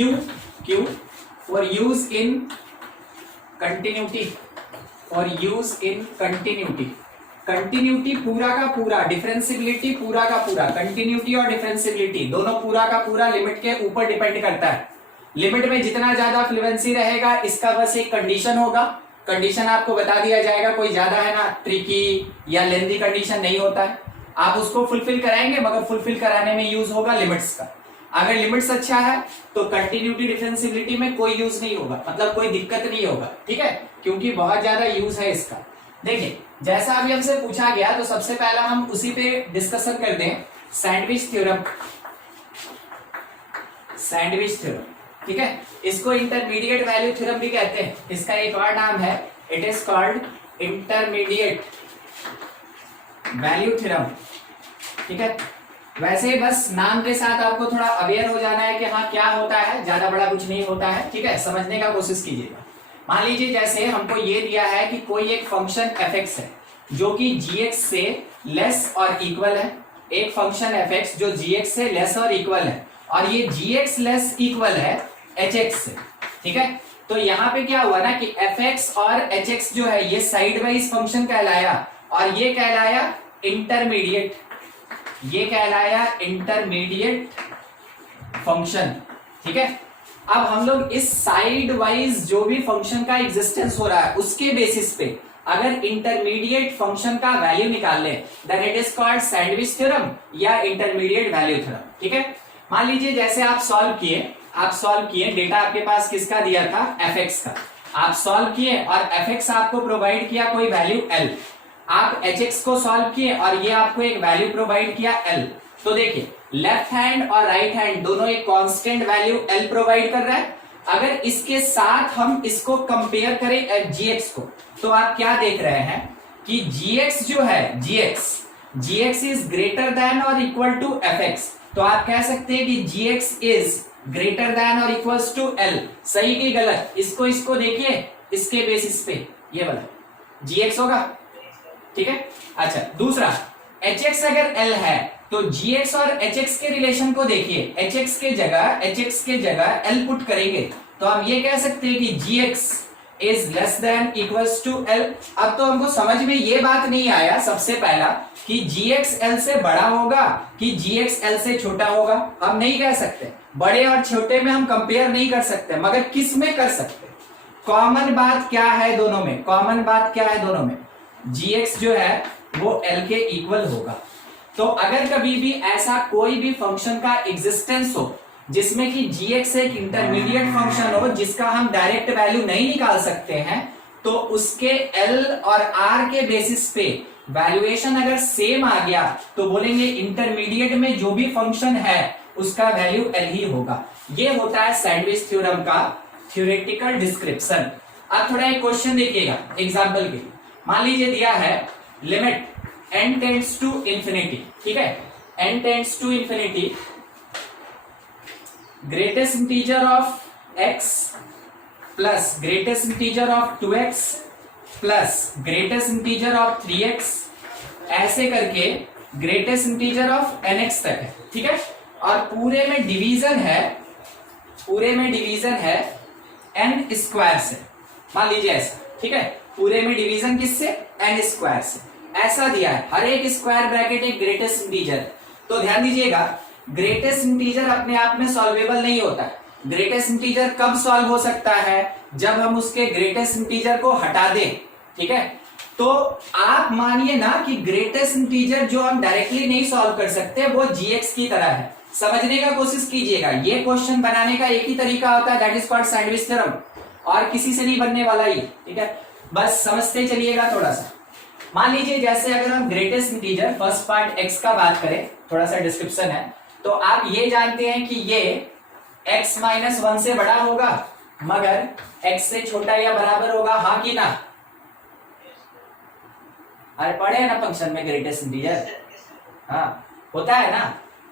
Q Q for use in continuity, for use in continuity, continuity पूरा का पूरा, differentiability पूरा का पूरा, कंटिन्यूटी और डिफरेंशियबिलिटी दोनों पूरा का पूरा लिमिट के ऊपर डिपेंड करता है। लिमिट में जितना ज्यादा फ्लुएंसी रहेगा इसका बस एक कंडीशन होगा, कंडीशन आपको बता दिया जाएगा, कोई ज्यादा है ना ट्रिकी या लेंथी कंडीशन नहीं होता है, आप उसको फुलफिल कराएंगे मगर फुलफिल कराने में यूज होगा लिमिट्स का। अगर लिमिट्स अच्छा है तो कंटिन्यूटी डिफरेंशियबिलिटी में कोई यूज नहीं होगा, मतलब कोई दिक्कत नहीं होगा, ठीक है, क्योंकि बहुत ज्यादा यूज है इसका। देखिए जैसा अभी हमसे पूछा गया तो सबसे पहला हम उसी पे डिस्कशन करते हैं, सैंडविच थ्योरम, सैंडविच थ्योरम, ठीक है, इसको इंटरमीडिएट वैल्यू थ्योरम भी कहते हैं, इसका एक और नाम है, it is called intermediate value theorem, ठीक है। वैसे बस नाम के साथ आपको थोड़ा अवेयर हो जाना है कि हाँ क्या होता है, ज्यादा बड़ा कुछ नहीं होता है, ठीक है, समझने का कोशिश कीजिएगा। मान लीजिए जैसे हमको ये दिया है कि कोई एक फंक्शन fx है जो कि gx से लेस और इक्वल है, एक फंक्शन fx जो gx से लेस और इक्वल है, और ये gx लेस इक्वल है hx से, ठीक है। तो यहाँ पे क्या हुआ ना कि fx और hx जो है ये साइड वाइज फंक्शन कहलाया, और ये कहलाया इंटरमीडिएट, ये कहलाया इंटरमीडिएट फंक्शन, ठीक है। अब हम लोग इस साइड वाइज जो भी फंक्शन का एग्जिस्टेंस हो रहा है उसके बेसिस पे अगर इंटरमीडिएट फंक्शन का वैल्यू निकाल लें then it is called sandwich theorem या इंटरमीडिएट वैल्यू थ्योरम, ठीक है। मान लीजिए जैसे आप सॉल्व किए, डेटा आपके पास किसका दिया था, fx का, आप सॉल्व किए और fx आपको प्रोवाइड किया कोई वैल्यू l, आप hx को सॉल्व किए और ये आपको एक वैल्यू प्रोवाइड किया l। तो देखिए लेफ्ट हैंड और राइट हैंड दोनों एक कांस्टेंट वैल्यू l प्रोवाइड कर रहा है। अगर इसके साथ हम इसको कंपेयर करें gx को, तो आप क्या देख रहे हैं कि gx जो है, gx इज ग्रेटर देन और इक्वल टू fx, तो आप कह सकते हैं कि gx इज ग्रेटर देन और इक्वल्स टू l। सही कि गलत, इसको देखिए, इसके बेसिस पे ये वाला gx होगा, ठीक है। अच्छा दूसरा hx अगर l है तो gx और hx के रिलेशन को देखिए, hx के जगह l पुट करेंगे तो हम ये कह सकते हैं कि gx is less than equals to l। अब तो हमको समझ में ये बात नहीं आया सबसे पहला कि gx l से बड़ा होगा कि gx l से छोटा होगा, हम नहीं कह सकते, बड़े और छोटे में हम कंपेयर नहीं कर सकते, मगर किस में कर सकते, कॉमन बात क्या है दोनों में, कॉमन बात क्या है दोनों में, gx जो है वो l के इक्वल होगा। तो अगर कभी भी ऐसा कोई भी फंक्शन का एग्जिस्टेंस हो जिसमें कि gx एक इंटरमीडिएट फंक्शन हो जिसका हम डायरेक्ट वैल्यू नहीं निकाल सकते हैं, तो उसके l और r के बेसिस पे वैल्यूएशन अगर सेम आ गया तो बोलेंगे इंटरमीडिएट में जो भी फंक्शन है उसका वैल्यू l ही होगा। ये होता है सैंडविच थ्योरम का थ्योरेटिकल डिस्क्रिप्शन। अब थोड़ा एक क्वेश्चन देखिएगा एग्जांपल के, मान लीजिए दिया है limit n tends to infinity, ठीक है, n tends to infinity, greatest integer of x plus greatest integer of 2x plus greatest integer of 3x, ऐसे करके ग्रेटेस्ट इंटीजर ऑफ nx तक है, ठीक है। और पूरे में डिवीजन है n स्क्वायर से, मान लीजिए ऐसा, ठीक है, पूरे में डिवीजन किससे, n स्क्वायर से, ऐसा दिया है, हर एक स्क्वायर ब्रैकेट एक ग्रेटेस्ट इंटीजर। तो ध्यान दीजिएगा ग्रेटेस्ट इंटीजर अपने आप में सॉल्वेबल नहीं होता है, ग्रेटेस्ट इंटीजर कब सॉल्व हो सकता है, जब हम उसके ग्रेटेस्ट इंटीजर को हटा दें, ठीक है। तो आप मानिए ना कि ग्रेटेस्ट इंटीजर जो हम डायरेक्टली नहीं सॉल्व कर सकते वो gx की तरह है, समझने का कोशिश कीजिएगा, ये क्वेश्चन बनाने का एक ही तरीका होता है, that is called sandwich theorem, और किसी से नहीं बनने वाला ये, ठीक है, बस समझते चलिएगा थोड़ा सा। मान लीजिए जैसे अगर हम greatest integer first part x का बात करें, थोड़ा सा डिस्क्रिप्शन है, तो आप ये जानते हैं कि ये x माइनस 1 से बड़ा होगा मगर x से छोटा या बराबर होगा, हाँ कि ना, अरे पढ़े हैं ना फंक्शन में ग्रेटेस्ट इंटीजर, हाँ होता है ना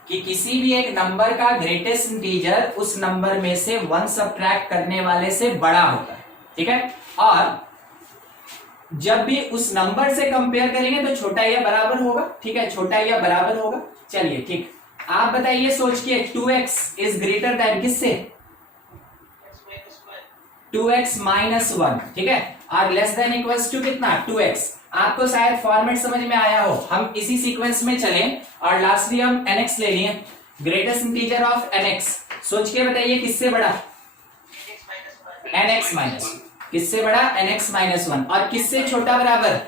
कि किसी भी एक नंबर का ग्रेटेस्ट इंटीजर उस नंबर में से 1 सब्ट्रैक्ट करने वाले से बड़ा होता है, ठीक है, और जब भी उस नंबर से कंपेयर करेंगे तो छोटा या बराबर होगा, ठीक है, छोटा या बराबर होगा। चलिए ठीक, आप बताइए सोच के 2x इज ग्रेटर देन किससे, 2x माइनस 1, ठीक है, और लेस देन इक्वल्स टू कितना 2x। आपको शायद फॉर्मेट समझ में आया हो, हम इसी सीक्वेंस में चलें और लास्टली हम nx ले लिए, ग्रेटेस्ट इंटीजर ऑफ nx। सोच के बताइए किससे बड़ा, nx माइनस, किससे बड़ा nx माइनस 1, और किससे छोटा बराबर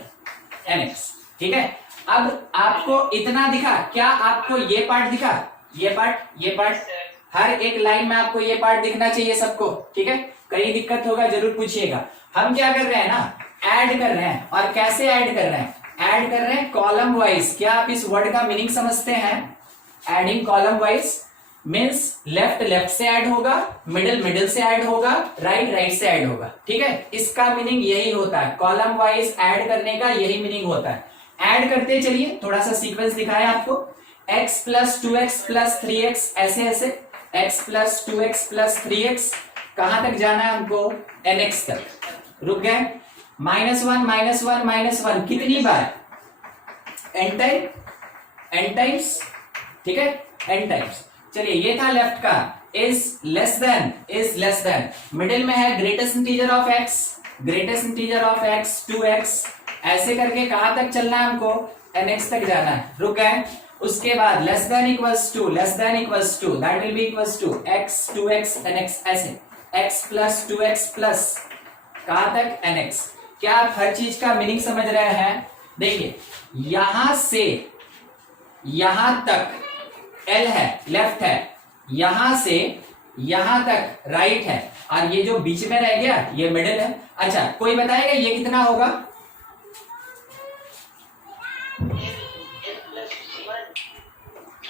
nx, ठीक है। अब आपको इतना दिखा क्या, आपको ये पार्ट दिखा, ये पार्ट हर एक लाइन में आपको ये पार्ट दिखना चाहिए सबको, ठीक है। कहीं दिक्कत होगा जरूर पूछिएगा। हम क्या कर रहे हैं ना, ऐड कर रहे हैं, और कैसे ऐड कर रहे हैं, ऐड कर रहे हैं कॉलम वाइज। क्या आप इस वर्ड का मीनिंग समझते हैं, adding column wise means left से ऐड होगा, मिडिल से ऐड होगा, राइट से ऐड होगा, ठीक है। इसका मीनिंग यही होता है, कॉलम वाइज ऐड करने का यही मीनिंग होता है। ऐड करते चलिए, थोड़ा सा सीक्वेंस दिखाया आपको, x plus 2x plus 3x, ऐसे x plus 2x plus 3x, कहां तक जाना है हमको, nx तक, रुक गए। -1 कितनी बार, n टाइम्स, ठीक है, n टाइम्स। चलिए ये था लेफ्ट का, इज लेस देन, मिडिल में है greatest integer of x 2x, ऐसे करके कहां तक चलना है हमको, nx तक जाना है, रुक गए। उसके बाद less than equals to, that will be equals to x 2x nx, ऐसे x प्लस 2x प्लस कहां तक nx। क्या आप हर चीज का मीनिंग समझ रहे हैं। देखिए यहां से यहां तक L है, लेफ्ट है, यहां से यहां तक राइट है, और ये जो बीच में रह गया ये मिडिल है। अच्छा कोई बताएगा ये कितना होगा,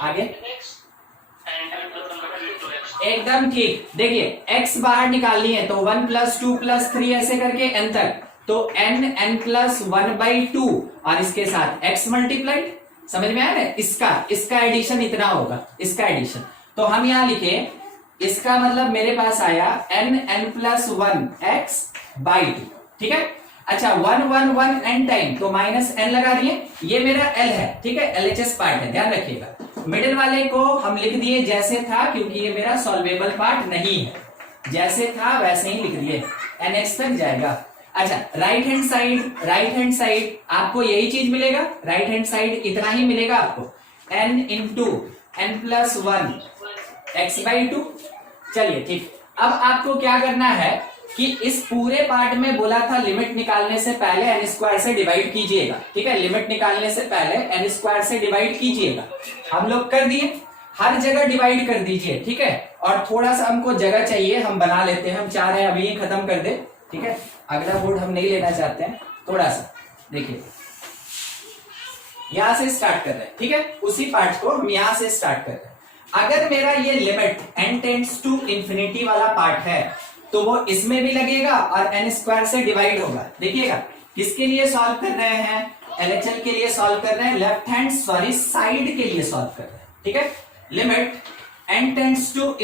आगे एकदम ठीक। देखिए x बाहर निकालनी है तो 1 प्लस 2 प्लस 3 ऐसे करके n तक, तो n प्लस 1/2 और इसके साथ x मल्टीप्लाइड, समझ में आया ना, इसका एडिशन इतना होगा, इसका एडिशन। तो हम यहां लिखे, इसका मतलब मेरे पास आया n प्लस 1 x/2, ठीक है। अच्छा 1 n टाइम, तो माइनस n लगा दिए, ये मेरा l है, ठीक है, LHS पार्ट है, ध्यान रखिएगा। मिडिल वाले को हम लिख दिए जैसे था, क्योंकि ये मेरा सॉल्वेबल पार्ट नहीं है, जैसे था वैसे ही लिख दिए, nx तक जाएगा। अच्छा राइट हैंड साइड आपको यही चीज मिलेगा, राइट हैंड साइड इतना ही मिलेगा आपको, n into n plus 1 x/2। चलिए ठीक, अब आपको क्या करना है कि इस पूरे पार्ट में बोला था लिमिट निकालने से पहले n स्क्वायर से डिवाइड कीजिएगा, ठीक है, लिमिट निकालने से पहले n स्क्वायर से डिवाइड कीजिएगा। हम लोग कर दिए, हर जगह डिवाइड कर दीजिए, ठीक है। और थोड़ा सा हमको जगह चाहिए, हम बना लेते हैं, हम चाह रहे हैं अभी ये खत्म कर दे, ठीक है, अगला बोर्ड हम नहीं लेना चाहते हैं। थोड़ा सा देखिए, यहां से स्टार्ट कर रहे हैं, ठीक है, उसी पार्ट को हम यहां से स्टार्ट कर रहे हैं। अगर मेरा ये limit n tends to infinity वाला पार्ट है तो वो इसमें भी लगेगा और n स्क्वायर से डिवाइड होगा। देखिएगा किसके लिए सॉल्व कर रहे हैं, LHL के लिए सॉल्व कर रहे हैं, लेफ्ट हैंड साइड के लिए सॉल्व कर रहे हैं, ठीक है। Limit n tends to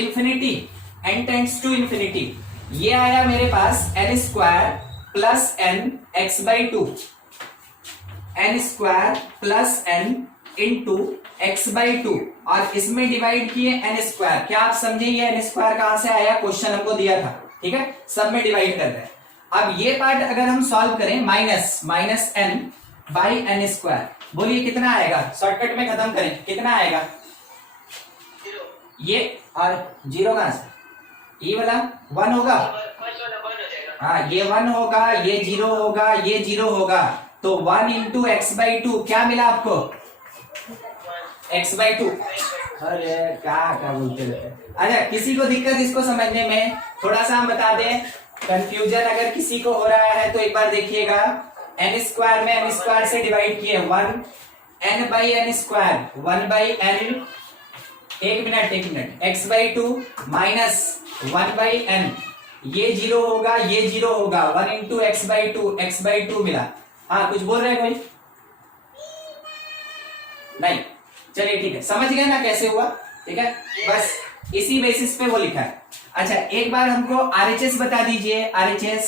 infinity, ये आया मेरे पास n square plus n x/2, n square plus n into x/2, और इसमें डिवाइड किए n स्क्वायर। क्या आप समझे ये n स्क्वायर कहां से आया, क्वेश्चन हमको दिया था, ठीक है, सब में डिवाइड कर रहे हैं। अब ये पार्ट अगर हम सॉल्व करें, minus n by n square, बोलिए कितना आएगा, शॉर्टकट में खत्म करें, कितना आएगा, ये और 0 कहां से, ये वाला 1 होगा, हाँ ये 1 होगा, ये 0 होगा, ये 0 होगा, तो 1 इंटू x/2 क्या मिला आपको, x/2। अरे क्या बोलते रहते हैं। अच्छा किसी को दिक्कत इसको समझने में, थोड़ा सा हम बता दें, कंफ्यूजन अगर किसी को हो रहा है तो एक बार देखिएगा, n स्क्वायर में n स्क्वायर से डिवाइड किए 1 n by n square, 1/n, एक मिनट x/2 माइनस 1/n, ये 0 होगा, ये 0 होगा, 1 इंटू x/2 मिला। हाँ कुछ बोल रहे हैं कोई, नहीं, चलिए ठीक है, समझ गए ना कैसे हुआ, ठीक है, बस इसी बेसिस पे वो लिखा है। अच्छा एक बार हमको RHS बता दीजिए, RHS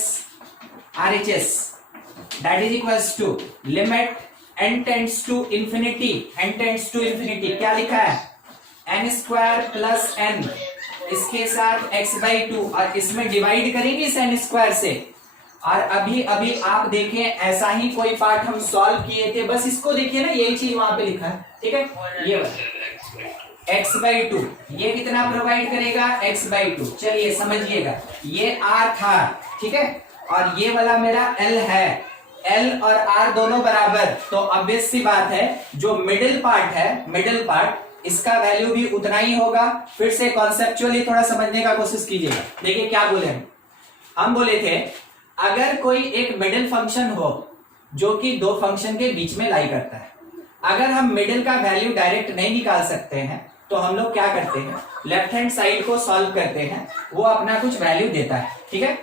that is equals to limit n tends to infinity, क्या लिखा है, n स्क्वायर प्लस n इसके साथ x/2 और इसमें डिवाइड करेंगे इस n स्क्वायर से। और अभी अभी आप देखें ऐसा ही कोई पार्ट हम सॉल्व किए थे, बस इसको देखिए ना, यही चीज वहां पे लिखा है, ठीक है। ये x/2 ये कितना प्रोवाइड करेगा, x/2। चलिए समझिएगा, ये r था, ठीक है, और ये वाला मेरा l है। l और r दोनों बराबर, तो ऑब्वियस सी बात है जो मिडिल पार्ट है, मिडिल पार्ट, इसका वैल्यू भी उतना ही होगा। फिर से कॉन्सेप्चुअली थोड़ा समझने का कोशिश कीजिएगा। देखिए क्या बोले हम बोले थे अगर कोई एक मिडिल फंक्शन हो जो कि दो फंक्शन के बीच में लाई करता है, अगर हम मिडिल का वैल्यू डायरेक्ट नहीं निकाल सकते हैं तो हम लोग क्या करते हैं, लेफ्ट हैंड साइड को सॉल्व करते हैं, वो अपना कुछ वैल्यू देता है, ठीक है।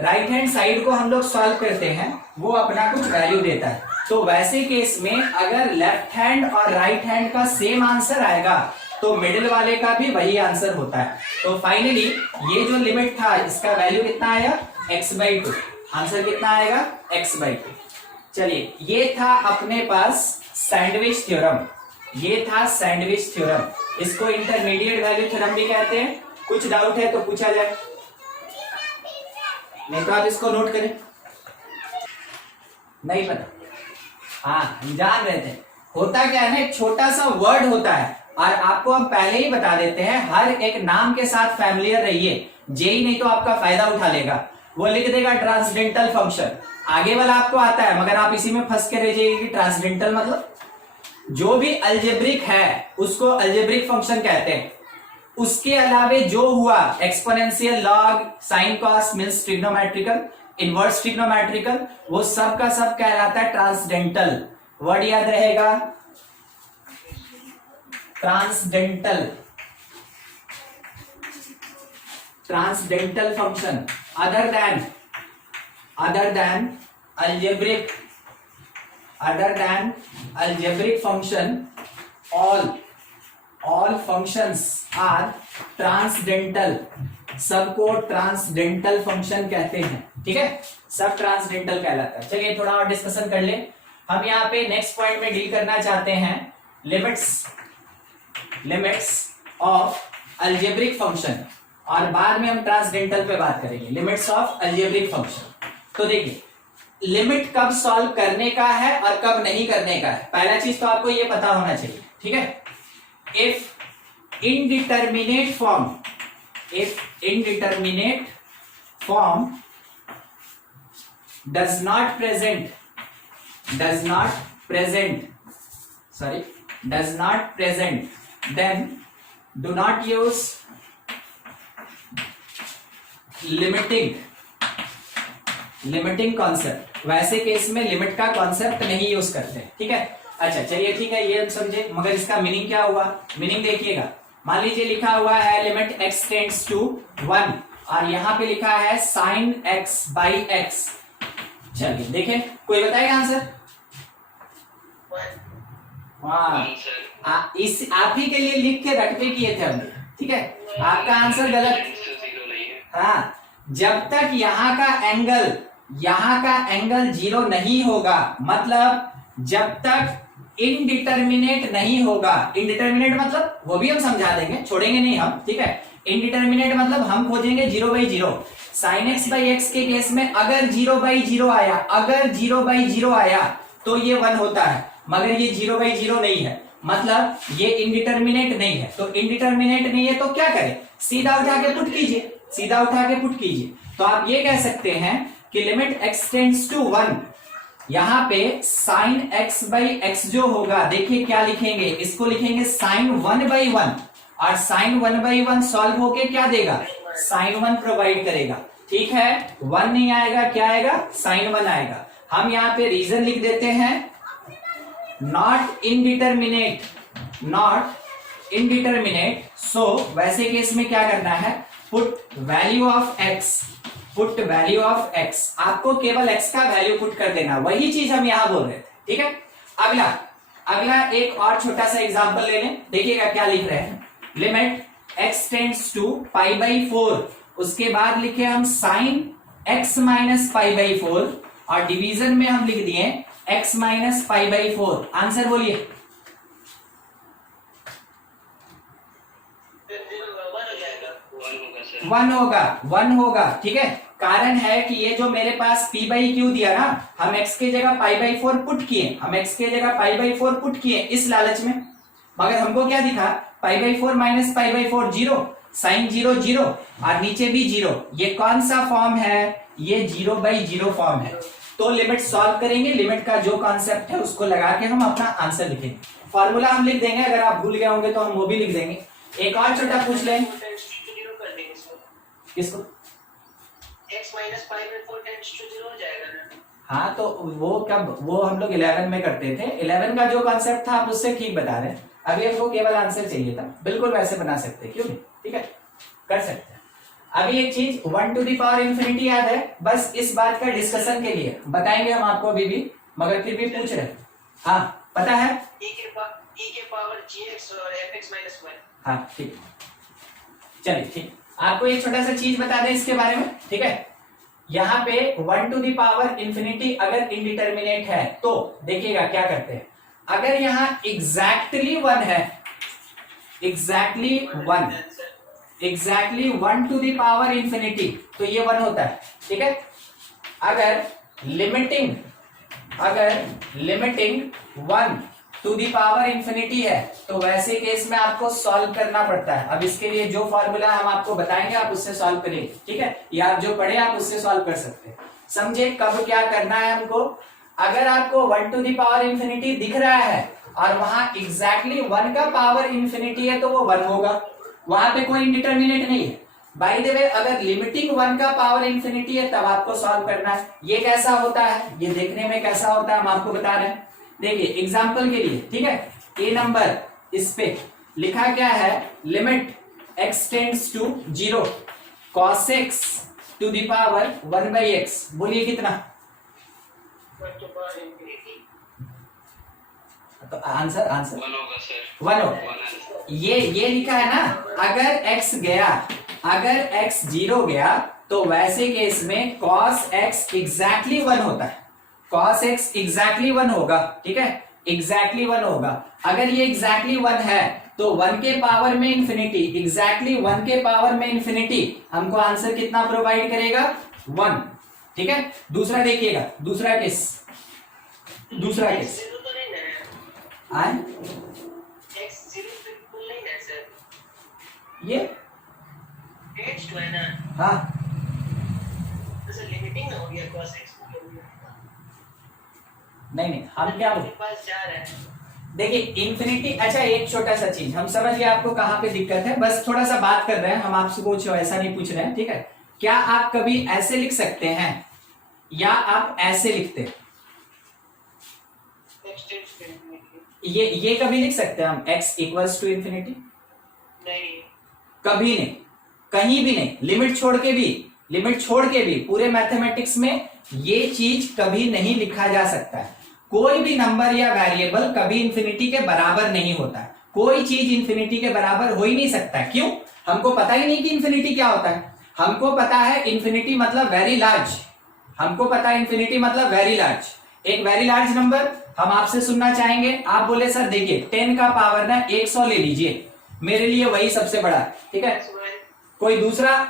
राइट हैंड साइड को हम लोग सॉल्व करते हैं, वो अपना कुछ वैल्यू देता है। तो वैसे केस में अगर लेफ्ट हैंड और राइट हैंड का सेम आंसर आएगा तो मिडिल वाले का भी वही आंसर होता है। तो फाइनली ये जो लिमिट था इसका वैल्यू कितना आया, x/2। आंसर कितना आएगा, x/2। चलिए ये था अपने पास सैंडविच थ्योरम, ये था सैंडविच थ्योरम, इसको इंटरमीडिएट वैल्यू थ्योरम भी कहते हैं। कुछ डाउट है तो पूछा जाए, नहीं तो आप इसको नोट करें। नहीं पता, हाँ जान रहे थे। होता क्या है ना, एक छोटा सा वर्ड होता है और आपको हम पहले ही बता देते हैं, हर एक नाम के साथ फैमिलियर रहिए, जेई नहीं तो आपका फायदा उठा लेगा, वो लिख देगा ट्रांसडेंटल फंक्शन, आगे वाला आपको आता है मगर आप इसी में फंस के रह जाइए कि ट्रांसडेंटल मतलब जो भी अलजेब्रिक है उसको अलजेब्रिक फंक्शन कहते हैं। उसके अलावे जो हुआ exponential, log, sine, cos, means trigonometrical, inverse trigonometrical, वो सब का सब कहलाता है ट्रांसडेंटल। वर्ड याद रहेगा, transcendental, transcendental function other than algebraic, other than algebraic function, all functions are transcendental, सबको ट्रांसडेंटल फंक्शन कहते हैं, ठीक है, सब ट्रांसडेंटल कहलाता है। चलिए थोड़ा और डिस्कशन कर ले। हम यहाँ पे नेक्स्ट पॉइंट में डील करना चाहते हैं लिमिट्स ऑफ अलजेब्रिक फंक्शन, और बाद में हम ट्रांसडेंटल पे बात करेंगे, लिमिट्स ऑफ अलजेब्रिक फंक्शन। तो देखिए लिमिट कब सॉल्व करने का है और कब नहीं करने का है, पहला चीज तो आपको ये पता होना चाहिए, ठीक है। If indeterminate form does not present then do not use limiting concept. वैसे केस में लिमिट का कॉन्सेप्ट नहीं यूज करते, ठीक है। अच्छा चलिए ठीक है, ये हम समझे, मगर इसका मीनिंग क्या हुआ, मीनिंग देखिएगा। मान लीजिए लिखा हुआ है लिमिट x टेंड्स टू 1 और यहां पे लिखा है sin x/x। चलिए देखें, कोई बताएगा आंसर? इस आप ही के लिए लिख के रट पे किए थे हमने, ठीक है। आपका आंसर गलत। हाँ, जब तक यहाँ का एंगल 0 नहीं होगा, मतलब जब तक इनडिटर्मिनेट नहीं होगा, इनडिटर्मिनेट मतलब वो भी हम समझा देंगे, छोड़ेंगे नहीं हम, ठीक है। इनडिटर्मिनेट मतलब हम खोजेंगे 0/0। sin x/x के केस में अगर 0/0 आया तो ये 1 होता है, मगर ये 0/0 नहीं है, मतलब ये इनडिटर्मिनेट नहीं है। तो इनडिटर्मिनेट नहीं है तो क्या करें, सीधा उठा के पुट कीजिए। तो आप ये कह सकते हैं कि लिमिट x टेंड्स टू 1, यहां पे sin x/x जो होगा, देखिए क्या लिखेंगे, इसको लिखेंगे sin 1/1, और sin 1/1 सॉल्व होके क्या देगा, sin 1 प्रोवाइड करेगा, ठीक है। 1 नहीं आएगा, क्या आएगा, sin 1 आएगा। हम यहाँ पे रीजन लिख देते हैं, नॉट इनडिटर्मिनेट। सो वैसे केस में क्या करना है, पुट वैल्यू ऑफ x, आपको केवल x का वैल्यू पुट कर देना, वही चीज हम यहां बोल रहे थे, ठीक है। अगला एक और छोटा सा एग्जांपल ले लें, देखिएगा क्या लिख रहे हैं। लिमिट x टेंड्स टू π/4, उसके बाद लिखे हम sin x - π/4, और डिवीजन में हम लिख दिए x - π/4। आंसर बोलिए, वन होगा, वन होगा, ठीक है। कारण है कि ये जो मेरे पास p बाई क्यू दिया ना, हम x के जगह पाई बाई 4 पुट किए, हम x के जगह पाई बाई 4 पुट किए इस लालच में, मगर हमको क्या दिखा, पाई by 4 minus pi by 4 zero, sine zero zero और नीचे भी जीरो। ये कौन सा फॉर्म है, ये 0/0 फॉर्म है। तो लिमिट सॉल्व करेंगे, लिमिट का जो कॉन्सेप्ट है उसको लगा के हम अपना आंसर लिखेंगे। फॉर्मूला हम लिख देंगे, अगर आप भूल गए होंगे तो हम वो भी लिख देंगे। एक और छोटा पूछ लें, किसको, x minus pi by 4 tends to 0 हो जाएगा ना। हाँ तो वो कब, वो हम लोग 11 में करते थे, 11 का जो कॉन्सेप्ट था आप उससे ठीक बता रहे हैं। अभी हमको केवल आंसर चाहिए था, बिल्कुल वैसे बना सकते हैं, क्यों नहीं, ठीक है, कर सकते हैं। अभी एक चीज 1 टू द पावर इंफिनिटी याद है, बस इस बात का डिस्कशन के लिए बताएंगे हम आपको अभी भी, मगर फिर भी पूछ रहे हैं। हाँ पता है, e के पावर gx और fx माइनस 1। हाँ ठीक, चलिए ठीक, आपको एक छोटा सा चीज बता दें इसके बारे में, ठीक है। यहाँ पे 1 टू द पावर इंफिनिटी अगर इंडिटरमिनेट है तो देखिएगा क्या करते हैं, अगर यहाँ एग्जैक्टली 1 है, exactly 1 to the power infinity, तो ये 1 होता है, ठीक है। अगर limiting 1 to the power infinity है तो वैसे केस में आपको सॉल्व करना पड़ता है। अब इसके लिए जो फॉर्मूला हम आपको बताएंगे आप उससे सॉल्व करेंगे, ठीक है, या आप जो पढ़े आप उससे सॉल्व कर सकते हैं। समझे कब क्या करना है हमको, अगर आपको 1 टू दी पावर इंफिनिटी दिख रहा है और वहां एग्जैक्टली 1 का पावर इंफिनिटी है तो वो 1 होगा, वहां पे कोई इंडिटरमिनेट नहीं है। बाय द वे अगर लिमिटिंग 1 का पावर इंफिनिटी है तब आपको सॉल्व करना है। ये कैसा होता है, ये देखने में कैसा होता है हम आपको बता रहे हैं। देखिए एग्जाम्पल के लिए, ठीक है, ए नंबर इस पे लिखा क्या है, limit x tends to 0 cos x to the power 1/x, बोलिए कितना, 1 टू पावर इंफिनिटी। तो आंसर 1 होगा सर, 1 होगा। ये लिखा है ना, अगर x गया, अगर x 0 गया तो वैसे केस में cos x एग्जैक्टली 1 होता है, cos x एग्जैक्टली 1 होगा, ठीक है, एग्जैक्टली 1 होगा। अगर ये एग्जैक्टली 1 है तो 1 के पावर में इंफिनिटी, एग्जैक्टली 1 के पावर में इंफिनिटी हमको आंसर कितना प्रोवाइड करेगा, 1, ठीक है। दूसरा देखिएगा, दूसरा केस तो नहीं है, आए x 0 बिल्कुल नहीं है सर, ये टेंड्स टू है ना, हाँ तो सर लिमिटिंग हो गया cos x नहीं हम क्या बोले, पास जा रहा है। देखिए इंफिनिटी, अच्छा एक छोटा सा चीज हम समझ गए आपको कहां पे दिक्कत है, बस थोड़ा सा बात कर रहे हैं हम आपसे, कुछ ऐसा नहीं पूछ रहे हैं, ठीक है। क्या आप कभी ऐसे लिख सकते हैं या आप ऐसे लिखते हैं, ये कभी लिख सकते हैं हम x इक्वल्स टू इंफिनिटी, नहीं कभी नहीं, कहीं भी नहीं, लिमिट छोड़ के भी पूरे मैथमेटिक्स में ये चीज कभी नहीं लिखा जा सकता है। कोई भी नंबर या वेरिएबल कभी इंफिनिटी के बराबर नहीं होता है, कोई चीज इंफिनिटी के बराबर हो ही नहीं सकता। क्यों, हमको पता ही नहीं कि इंफिनिटी क्या होता है। हमको पता है इंफिनिटी मतलब वेरी लार्ज, हमको पता है इंफिनिटी मतलब वेरी लार्ज। एक वेरी लार्ज नंबर हम आपसे सुनना चाहेंगे, आप बोले सर देखिए 10 का पावर ना 100 ले लीजिए, मेरे लिए वही सबसे बड़ा है, ठीक है। कोई दूसरा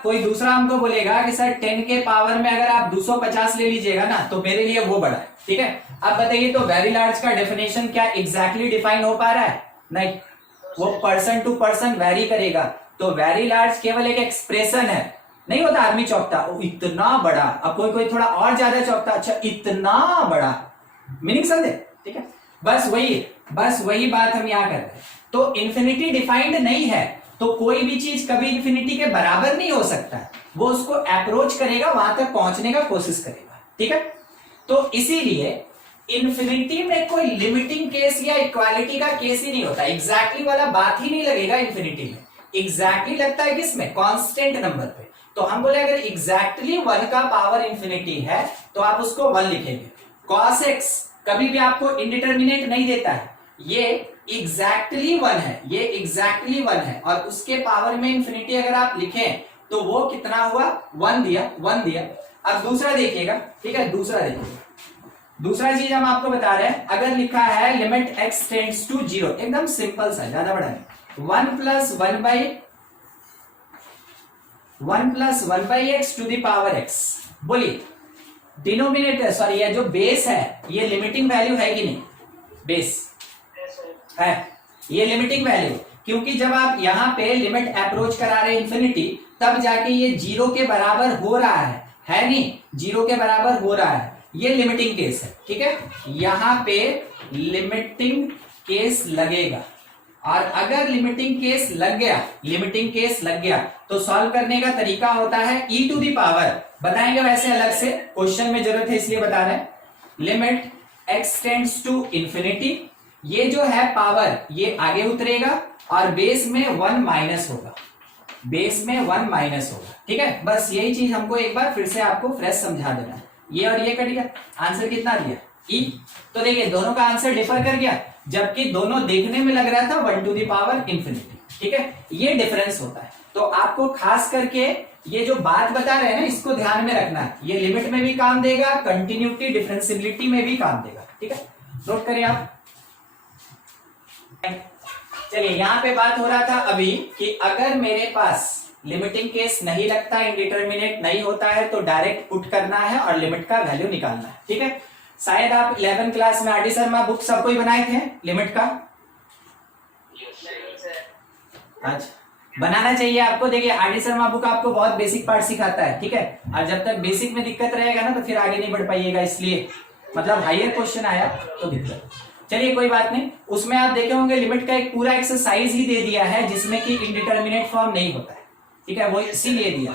हमको बोलेगा कि सर 10 के पावर में अगर आप 250 ले लीजिएगा ना तो मेरे लिए वो बड़ा है, ठीक है। अब बताइए तो वेरी लार्ज का डेफिनेशन क्या एग्जैक्टली डिफाइन हो पा रहा है, नहीं, वो पर्सन टू पर्सन वेरी करेगा। तो वेरी लार्ज केवल एक एक्सप्रेशन है, नहीं होता आदमी चौंकता ओ इतना बड़ा, अब कोई थोड़ा और ज्यादा चौंकता, अच्छा इतना बड़ा, मीनिंग समझे, ठीक है। बस वही बात हम यहाँ कर रहे हैं। तो इंफिनिटी डिफाइंड नहीं है तो कोई भी चीज कभी इंफिनिटी के बराबर नहीं हो सकता है, वो उसको अप्रोच करेगा, वहां तक पहुंचने का कोशिश करेगा, ठीक है। तो इसीलिए इंफिनिटी में कोई लिमिटिंग केस या इक्वालिटी का केस ही नहीं होता, एग्जैक्टली वाला बात ही नहीं लगेगा इंफिनिटी में। एग्जैक्टली लगता है किसमें, कांस्टेंट नंबर पे। तो हम बोले अगर एग्जैक्टली 1 का पावर इंफिनिटी है तो आप उसको 1 लिखेंगे। cos x कभी भी आपको इंडिटरमिनेट नहीं देता है, ये एग्जैक्टली 1 है, ये एग्जैक्टली 1 है और उसके पावर में इंफिनिटी अगर आप लिखें तो वो कितना हुआ, 1 दिया। अब दूसरा देखिएगा, ठीक है, दूसरा चीज हम आपको बता रहे हैं, अगर लिखा है लिमिट x टेंड्स टू 0, एकदम सिंपल सा, ज्यादा बड़ा नहीं, 1 + 1/, 1 plus 1/x to the power x। बोलिए डिनोमिनेटर सॉरी ये जो बेस है ये लिमिटिंग वैल्यू है कि नहीं? बेस है, ये लिमिटिंग वैल्यू, क्योंकि जब आप यहाँ पे लिमिट अप्रोच करा रहे इंफिनिटी तब जाके ये 0 के बराबर हो रहा है नहीं? 0 के बराबर हो रहा है, ये लिमिटिंग केस है। ठीक है, यहाँ पे लिमिटिंग केस लगेगा, और अगर लिमिटिंग केस लग गया तो सॉल्व करने का तरीका होता है e टू दी पावर, बताएंगे वैसे अलग से, क्वेश्चन में जरूरत है इसलिए बता रहे हैं। Limit x tends to infinity, ये जो है पावर ये आगे उतरेगा और बेस में 1 माइनस होगा, बेस में 1 माइनस होगा। ठीक है, बस यही चीज हमको एक बार फिर से आपको फ्रेश समझा देना है। ये और ये कट गया, आंसर कितना दिया e। तो देखिए दोनों का आंसर डिफर कर गया, जबकि दोनों देखने में लग रहा था 1 टू द पावर इंफिनिटी। ठीक है, ये डिफरेंस होता है। तो आपको खास करके ये जो बात बता रहे हैं ना इसको ध्यान में रखना है, ये लिमिट में भी काम देगा, कंटिन्यूटी डिफरेंशियबिलिटी में भी काम देगा। ठीक है, नोट करिए आप। चलिए यहाँ पे बात हो रहा था अभी कि अगर मेरे पास लिमिटिंग केस नहीं लगता, इंडिटरमिनेट नहीं होता है, तो डायरेक्ट पुट करना है और लिमिट का वैल्यू निकालना है। ठीक है, शायद आप 11 क्लास में आरडी शर्मा बुक सबको ही बनाए थे लिमिट का। अच्छा, बनाना चाहिए आपको। देखिए आरडी शर्मा बुक आपको बहुत बेसिक पार्ट सिखाता है। ठीक है, और जब तक बेसिक में दिक्कत रहेगा ना तो फिर आगे नहीं बढ़ पाइएगा, इसलिए मतलब हायर क्वेश्चन आया तो दिक्कत। चलिए कोई बात नहीं, उसमें आप देखे होंगे लिमिट का एक पूरा एक्सरसाइज ही दे दिया है जिसमें कि इंडिटरमिनेट फॉर्म नहीं होता है। ठीक है, वो इसीलिए दिया,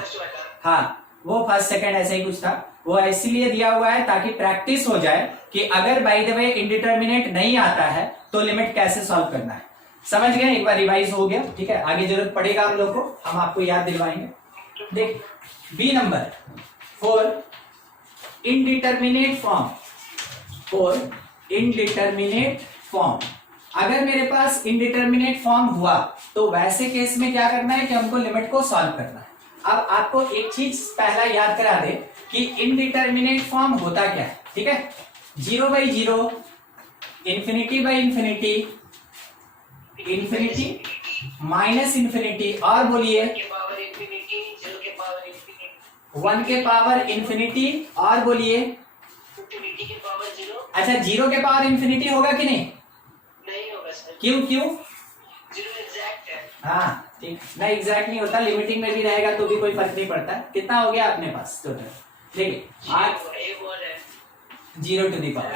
हाँ वो फर्स्ट सेकंड ऐसा ही कुछ था, वो इसीलिए दिया हुआ है ताकि प्रैक्टिस हो जाए कि अगर बाय द वे इंडिटरमिनेट नहीं आता है तो लिमिट कैसे सॉल्व करना है। समझ गए, एक बार रिवाइज हो गया। ठीक है, आगे जरूरत पड़ेगा हम लोग को, हम आपको याद दिलवाएंगे। देख बी number 4 indeterminate form, 4 indeterminate form. अगर मेरे पास इनडिटरमिनेट फॉर्म हुआ तो वैसे केस में क्या करना है कि हमको लिमिट को सॉल्व करना है। अब आपको एक चीज पहला याद करा दे कि इनडिटरमिनेट फॉर्म होता क्या है। ठीक है, 0/0, infinity by infinity, infinity minus infinity, और बोलिए 1 के पावर इंफिनिटी, और बोलिए इंफिनिटी के पावर 0। अच्छा 0 के पावर इंफिनिटी होगा कि नहीं? नहीं होगा सर। क्यों? 0 एग्जैक्ट है। हाँ ठीक, नहीं एग्जैक्ट नहीं होता, लिमिटिंग में भी रहेगा तो भी कोई फर्क नहीं पड़ता। कितना हो गया अपने पास टोटल? देखिए आज 0 टू दी पावर,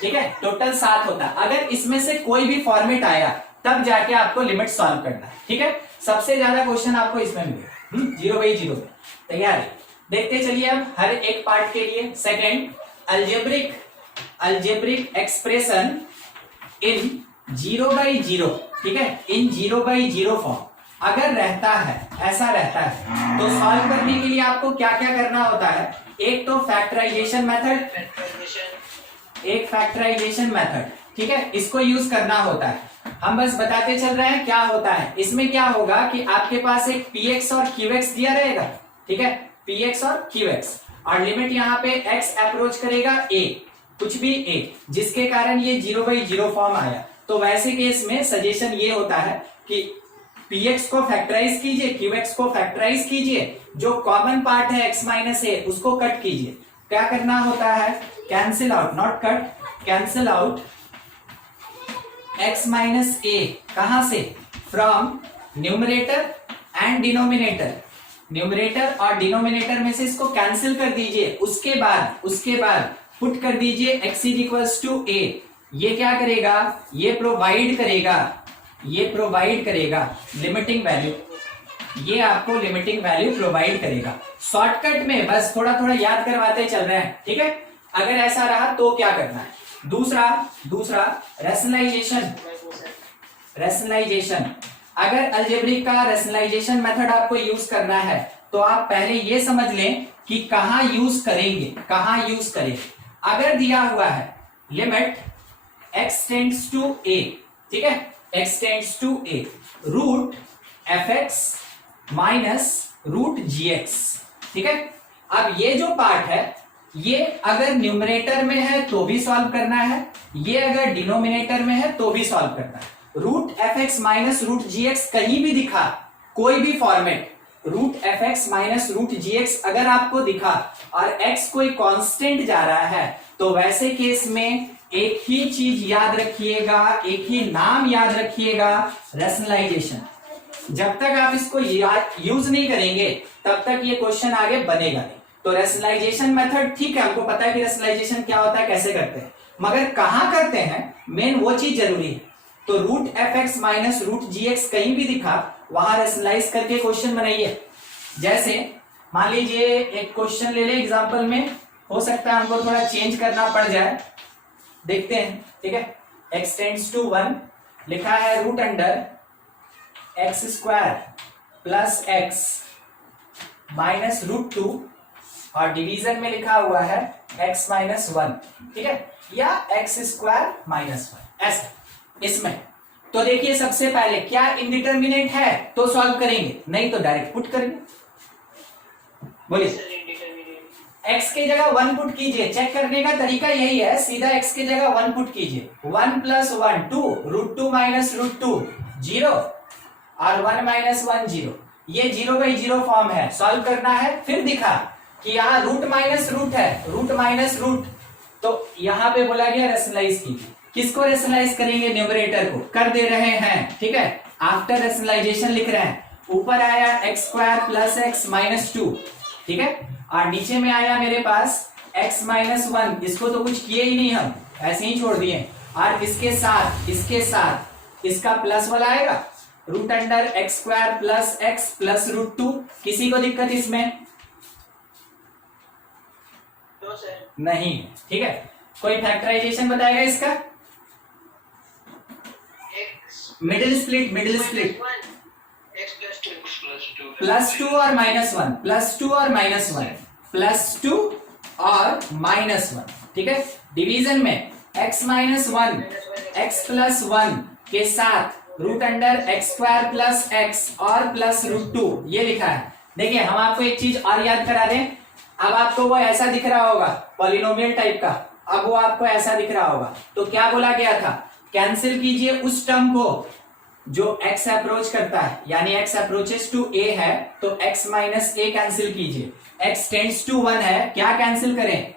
ठीक है, टोटल 7 होता है। अगर इसमें से कोई भी फॉर्मेट आया तब जाके आपको लिमिट सॉल्व करना है। ठीक है, सबसे ज्यादा क्वेश्चन आपको इसमें मिलेगा 0/0 में। तैयार है? देखते चलिए अब हर एक पार्ट के लिए। Second, algebraic expression in 0/0। ठीक है, इन 0/0 फॉर्म अगर रहता है, ऐसा रहता है, तो सॉल्व करने के लिए आपको क्या क्या करना होता है? एक तो फैक्टराइजेशन मेथड, एक फैक्टराइजेशन मेथड, ठीक है, इसको यूज करना होता है। हम बस बताते चल रहे हैं क्या होता है। इसमें क्या होगा कि आपके पास एक px और qx दिया रहेगा। ठीक है, px और qx, और लिमिट यहाँ पे x अप्रोच करेगा a, कुछ भी a, जिसके कारण ये 0/0 फॉर्म आया। तो वैसे केस में सजेशन ये होता है कि px को फैक्टराइज कीजिए, qx को फैक्टराइज कीजिए, जो कॉमन पार्ट है x माइनस a उसको कट कीजिए। क्या करना होता है? Cancel out, not cut, cancel out x minus a, कहां से? From numerator and denominator, numerator और डिनोमिनेटर में से इसको कैंसिल कर दीजिए। उसके बाद पुट कर दीजिए x is equals to a। ये क्या करेगा? ये प्रोवाइड करेगा लिमिटिंग वैल्यू, ये आपको लिमिटिंग वैल्यू प्रोवाइड करेगा। शॉर्टकट में बस थोड़ा थोड़ा याद करवाते चल रहे हैं। ठीक है, अगर ऐसा रहा तो क्या करना है? दूसरा रैशनलाइजेशन। अगर अलजेब्रिक का रैशनलाइजेशन मेथड आपको यूज करना है तो आप पहले ये समझ लें कि कहां यूज करेंगे। अगर दिया हुआ है limit x tends to a, ठीक है, x tends to a, root fx minus root gx। ठीक है, अब ये जो पार्ट है ये अगर न्यूमरेटर में है तो भी सॉल्व करना है, ये अगर डिनोमिनेटर में है तो भी सॉल्व करना है। Root fx minus root gx कहीं भी दिखा, कोई भी format, root F X minus root G X अगर आपको दिखा और x कोई कांस्टेंट जा रहा है तो वैसे केस में एक ही चीज याद रखिएगा, एक ही नाम याद रखिएगा, रैशनलाइजेशन। जब तक आप इसको यूज नहीं करेंगे तब तक ये क्वेश्चन आगे बनेगा नहीं। तो रैशनलाइजेशन मेथड ठीक है, हमको पता है कि रैशनलाइजेशन क्या होता है, कैसे करते हैं, मगर कहां करते हैं मेन वो चीज जरूरी है। तो root F X minus root G X कहीं भी दिखा वहां रैशनलाइज करके क्वेश्चन बनाइए। जैसे मान लीजिए एक क्वेश्चन ले ले एग्जांपल में, हो सकता है हमको थोड़ा चेंज करना पड़ जाए, देखते हैं। ठीक है, x टेंड्स टू 1 लिखा है root under x square plus x minus root 2 और डिवीजन में लिखा हुआ है x माइनस 1। ठीक है, या एक्स स्क्वायर माइनस 1 ऐसा इसमें। तो देखिए सबसे पहले क्या इंडिटरमिनेट है तो सॉल्व करेंगे, नहीं तो डायरेक्ट पुट करेंगे। बोलिए x के जगह 1 पुट कीजिए। चेक करने का तरीका यही है, सीधा x के जगह 1 पुट कीजिए। 1 प्लस 1 2, रूट 2 माइनस रूट 2 0 और 1 माइनस 1 0। ये 0/0 फॉर्म है, सॉल्व करना है। फिर दिखा कि यहाँ रूट माइनस रूट है, रूट माइनस रूट, तो यहाँ पे बोला गया रैशनलाइज कीजिए। किसको रैशनलाइज करेंगे? न्यूमरेटर को। कर दे रहे हैं, ठीक है, आफ्टर रैशनलाइजेशन लिख रहे हैं। ऊपर आया x square plus x minus 2, ठीक है, और नीचे में आया मेरे पास x माइनस 1। इसको तो कुछ किए ही नहीं, हम ऐसे ही छोड़ दिए। और इसके साथ इसका प्लस वाला आएगा, root under x square plus x plus root 2। किसी को दिक्कत इसमें? No sir. नहीं, ठीक है। कोई फैक्टराइजेशन बताएगा इसका? मिडिल स्प्लिट x प्लस 2 और माइनस 1, प्लस 2 और माइनस 1, प्लस 2 और माइनस 1। ठीक है, डिवीजन में x माइनस 1 x प्लस 1 के साथ root under x square plus x और प्लस रूट 2 ये लिखा है। देखिए हम आपको एक चीज और याद करा दें। अब आपको वो ऐसा दिख रहा होगा पॉलिनोमियल टाइप का, अब वो आपको ऐसा दिख रहा होगा। तो क्या बोला गया था? कैंसिल कीजिए उस टर्म को जो x अप्रोच करता है, यानी x अप्रोचेस टू a है तो x माइनस a कैंसिल कीजिए। x टेंड्स टू 1 है, क्या कैंसिल करें?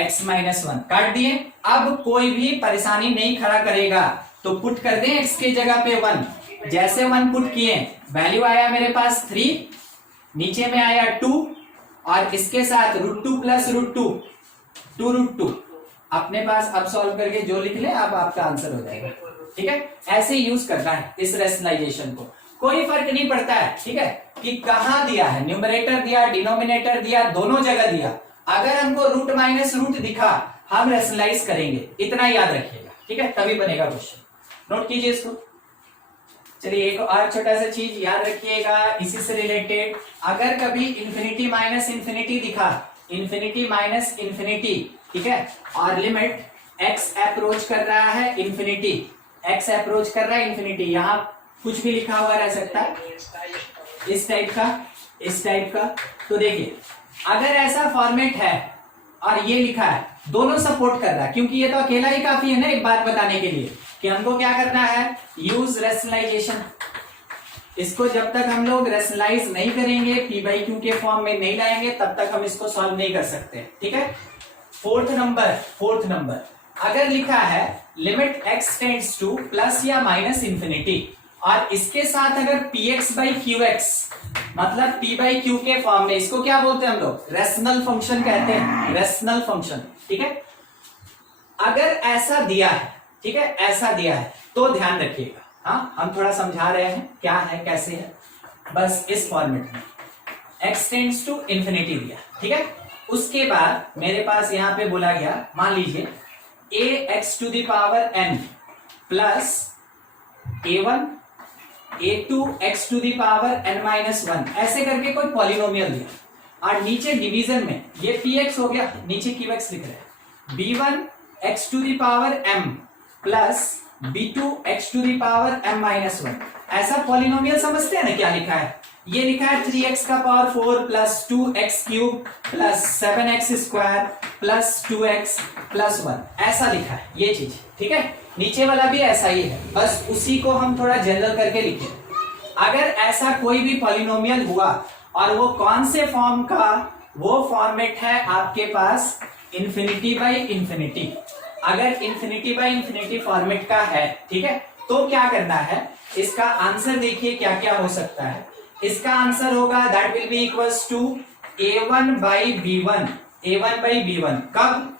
x माइनस 1 काट दिए। अब कोई भी परेशानी नहीं खड़ा करेगा तो पुट कर दें x के जगह पे 1। जैसे 1 पुट किए, वैल्यू आया मेरे पास 3, नीचे में आया 2 और इसके साथ रूट 2 प्लस रूट 2 2 रूट 2। अपने पास अब सॉल्व करके जो लिख ले अब आपका आंसर हो जाएगा। ठीक है, ऐसे यूज करना है इस रैशनलाइजेशन को। कोई फर्क नहीं पड़ता है, ठीक है, कि कहां दिया है, न्यूमरेटर दिया, डिनोमिनेटर दिया, दोनों जगह दिया। अगर हमको रूट माइनस रूट दिखा हम रैशनलाइज करेंगे, इतना याद रखिएगा। ठीक है, तभी बनेगा क्वेश्चन। नोट कीजिए इसको। चलिए एक और छोटा सा चीज याद रखिएगा इसी से रिलेटेड। अगर कभी इंफिनिटी माइनस इंफिनिटी दिखा, इंफिनिटी माइनस इंफिनिटी, ठीक है, और लिमिट x अप्रोच कर रहा है इंफिनिटी, x अप्रोच कर रहा है इंफिनिटी, यहाँ कुछ भी लिखा हुआ रह सकता है इस टाइप का, इस टाइप का। तो देखिए अगर ऐसा फॉर्मेट है और ये लिखा है, दोनों सपोर्ट कर रहा है, क्योंकि ये तो अकेला ही काफी है ना एक बात बताने के लिए कि हमको क्या करना है, यूज रैशनलाइजेशन। इसको जब तक हम लोग रैशनलाइज नहीं करेंगे, p बाई क्यू के फॉर्म में नहीं लाएंगे, तब तक हम इसको सॉल्व नहीं कर सकते। ठीक है, फोर्थ नंबर अगर लिखा है limit x tends two plus या माइनस इंफिनिटी और इसके साथ अगर px बाई qx मतलब p बाई q के फॉर्म में, इसको क्या बोलते हैं हम लोग? रैशनल फंक्शन कहते हैं, रैशनल फंक्शन। ठीक है, अगर ऐसा दिया है, ठीक है, ऐसा दिया है तो ध्यान रखिएगा। हाँ, हम थोड़ा समझा रहे हैं क्या है कैसे है, बस इस फॉर्मेट में x टेंड्स टू इंफिनिटी दिया। ठीक है, उसके बाद मेरे पास यहां पे बोला गया, मान लीजिए ax to the power n plus a1 a2 x to the power n minus 1, ऐसे करके कोई पॉलिनोमियल दिया और नीचे डिवीजन में ये px हो गया, नीचे qx लिख रहे हैं, b1 x to the power m plus b2 x to the power m minus 1। ऐसा पॉलिनोमियल समझते हैं ना क्या लिखा है? ये लिखा है 3x का power 4 plus 2x cube plus 7x square plus 2x plus 1, ऐसा लिखा है ये चीज। ठीक है, नीचे वाला भी ऐसा ही है, बस उसी को हम थोड़ा जनरल करके लिखे। अगर ऐसा कोई भी पॉलिनोमियल हुआ और वो कौन से फॉर्म का, वो फॉर्मेट है आपके पास इंफिनिटी बाई इंफिनिटी। अगर इंफिनिटी बाई इंफिनिटी फॉर्मेट का है, ठीक है, तो क्या करना है, इसका आंसर देखिए क्या क्या हो सकता है। इसका आंसर होगा that will be equals to a1 by b1, a1 by b1 कब,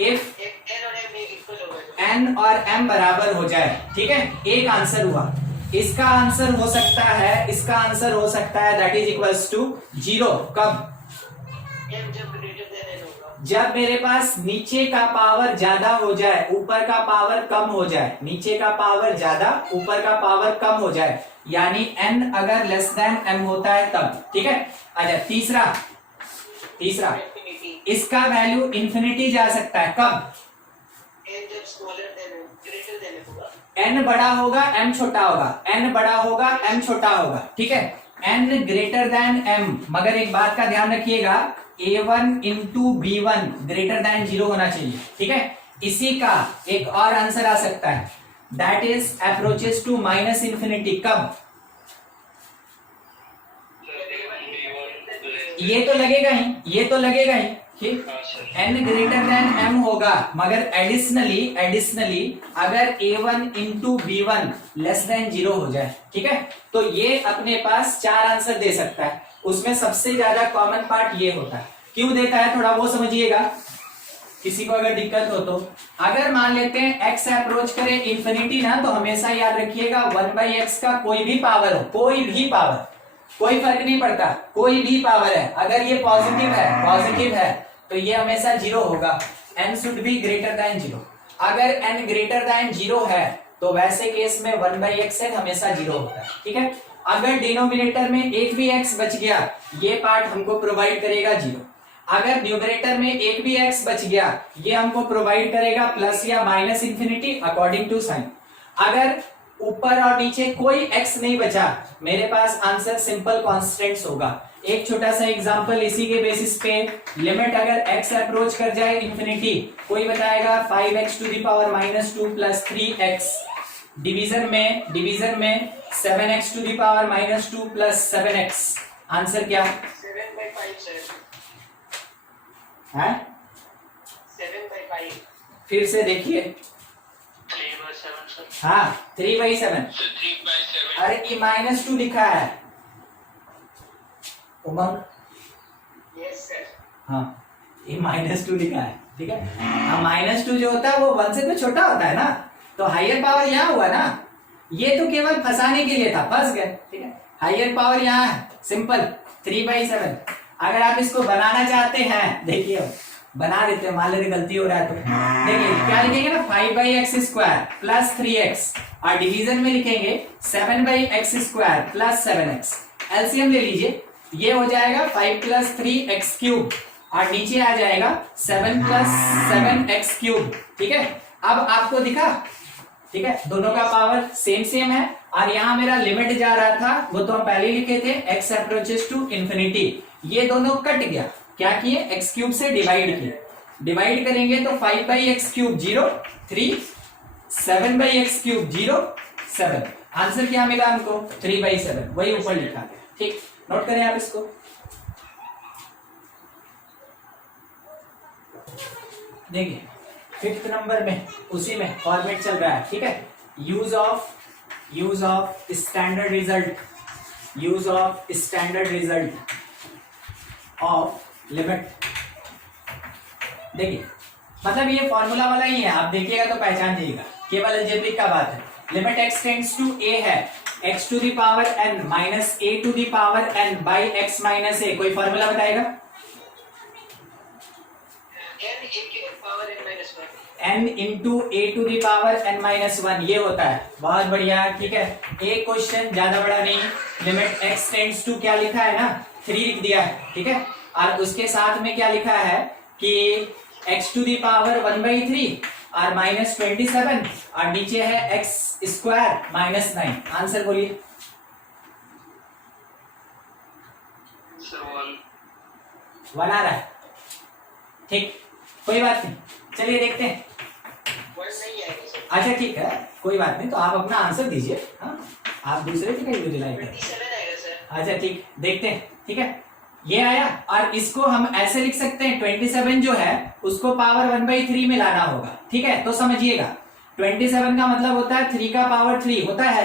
इफ n और m इक्वल हो गए। n और m बराबर हो जाए, ठीक है। एक आंसर हुआ। इसका आंसर हो सकता है, इसका आंसर हो सकता है दैट इज इक्वल्स टू 0 कब, m जब ग्रेटर देन n होगा। जब मेरे पास नीचे का पावर ज्यादा हो जाए, ऊपर का पावर कम हो जाए, नीचे का पावर ज्यादा, ऊपर का पावर कम हो जाए, यानी n अगर लेस देन m होता है तब, ठीक है। अच्छा तीसरा, इंफिनिटी इसका वैल्यू इंफिनिटी जा सकता है कब, n जब स्मॉलर देन ग्रेटर देन होगा। n बड़ा होगा m छोटा होगा, n बड़ा होगा m छोटा होगा, ठीक है। n ग्रेटर देन m, मगर एक बात का ध्यान रखिएगा, a1 into b1 greater than 0 होना चाहिए, ठीक है। इसी का एक और आंसर आ सकता है that is approaches to minus infinity कब, ये तो लगेगा ही, ये तो लगेगा ही, ठीक। n ग्रेटर देन m होगा, मगर एडिशनली अगर a1 into b1 less than 0 हो जाए, ठीक है, तो ये अपने पास 4 आंसर दे सकता है। उसमें सबसे ज्यादा कॉमन पार्ट ये होता है। क्यों देता है थोड़ा वो समझिएगा, किसी को अगर दिक्कत हो तो। अगर मान लेते हैं x अप्रोच करे इंफिनिटी ना, तो हमेशा याद रखिएगा 1/x का कोई भी पावर हो, कोई भी पावर, कोई फर्क नहीं पड़ता, कोई भी पावर है, अगर ये पॉजिटिव है तो ये हमेशा 0 होगा। n should be greater than 0। अगर n ग्रेटर देन 0 है तो वैसे केस में 1/x है हमेशा 0 होता है, ठीक है। अगर डिनोमिनेटर में एक भी x बच गया, ये पार्ट हमको प्रोवाइड करेगा 0। अगर न्यूमरेटर में एक भी x बच गया, ये हमको प्रोवाइड करेगा प्लस या minus infinity according to sign. अगर ऊपर और नीचे कोई x नहीं बचा, मेरे पास आंसर सिंपल कांस्टेंट्स होगा। एक छोटा सा एग्जांपल इसी के बेसिस पे, लिमिट अगर x अप्रोच कर जाए इंफिनिटी, कोई बताएगा 5x to the power -2 plus 3x, division में 7x to the power -2 plus 7x, answer क्या 7/5 सर, है? 7/5 फिर से देखिए, 3/7 सर। हाँ 3/7। 3/7 अरे ये -2 लिखा है उमंग, यस सर। हाँ ये -2 लिखा है, ठीक है। हाँ -2 जो होता है वो 1 से तो छोटा होता है ना, तो हायर पावर यहाँ हुआ ना, ये तो केवल फंसाने के लिए था, फंस गए, ठीक है। हायर पावर यहाँ है, सिंपल 3/7। अगर आप इसको बनाना चाहते हैं, देखिए बना देते हैं, मान लेते गलती हो रहा है तो देखिए क्या लिखेंगे ना, 5/x² प्लस 3x, और डिवीजन में लिखेंगे 7/x² प्लस 7x। एलसीएम ले लीजिए, ये हो जाएगा 5 + 3x³ और नीचे आ जाएगा 7 + 7x³, ठीक है। अब आपको दिखा, ठीक है, दोनों का पावर सेम है, और यहाँ मेरा लिमिट जा रहा था, वो तो हम पहले ही लिखे थे, x अप्रोचेस टू इंफिनिटी। ये दोनों कट गया, क्या किए, x³ से डिवाइड किए, डिवाइड करेंगे तो 5/x³ 0, 3, 7/x³ 0, 7। आंसर क्या मिला हमको 3/7, वही ऊपर लिखा गया, ठीक। नोट करें आप इसको। देखिए 5th नंबर में उसी में फॉर्मेट चल रहा है, ठीक है। Use of standard result of limit. देखिए मतलब ये फॉर्मूला वाला ही है, आप देखिएगा तो पहचान जाइएगा, केवल अलजेब्रिक का बात है। Limit x tends to a है, x to the power n minus a to the power n by x minus a, कोई फॉर्मूला बताएगा। n into a to the power n minus 1, ये होता है। बहुत बढ़िया, ठीक है। एक क्वेश्चन ज्यादा बड़ा नहीं, लिमिट x टेंड्स टू क्या लिखा है ना, 3 लिख दिया है, ठीक है। और उसके साथ में क्या लिखा है कि x टू द पावर 1/3 और -27, और नीचे है x² -9। आंसर बोलिए। वन आ रहा है, ठीक, कोई बात नहीं, चलिए देखते हैं। अच्छा ठीक है, कोई बात नहीं, तो आप अपना आंसर दीजिए, हाँ। आप दूसरे की वैल्यू दिलाई कर। 27 आएगा सर। अच्छा ठीक, देखते हैं। ठीक है, ये आया और इसको हम ऐसे लिख सकते हैं 27 जो है उसको पावर 1/3 में लाना होगा। ठीक है, तो समझिएगा 27 का मतलब होता है 3 का पावर 3 होता है।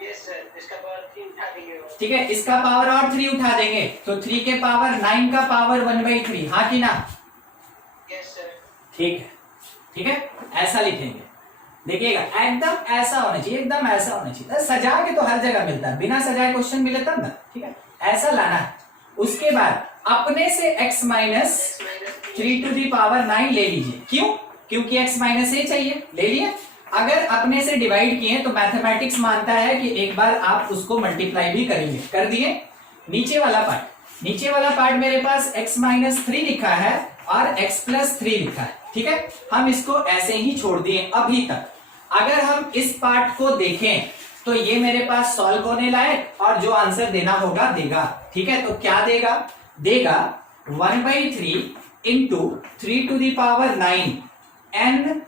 यस सर, इसका पावर 3 उठा देंगे। ठीक है, इसका पावर और 3 उठा देंगे तो 3 के पावर 9 का पावर 1/3, हाँ कि ना? Yes sir. ठीक है, ठीक है, ऐसा लिखेंगे। देखिएगा एकदम ऐसा होना चाहिए, एकदम ऐसा होना चाहिए। सजा के तो हर जगह मिलता है, बिना सजाए क्वेश्चन मिले तब ना। ठीक है, ऐसा लाना है। उसके बाद अपने से x minus 3 to the power 9 ले लीजिए। क्यों? क्योंकि x माइनस ए चाहिए, ले लिया। अगर अपने से डिवाइड किए तो मैथमेटिक्स मानता है कि एक बार आप उसको मल्टीप्लाई भी करेंगे, कर दिए। नीचे वाला पार्ट मेरे पास x माइनस 3 लिखा है और x प्लस 3 लिखा है। ठीक है, हम इसको ऐसे ही छोड़ दिए अभी तक। अगर हम इस पार्ट को देखें तो ये मेरे पास सॉल्व होने लायक और जो आंसर देना होगा देगा। ठीक है, तो क्या देगा? देगा 1/3 into 3 to the power 9 n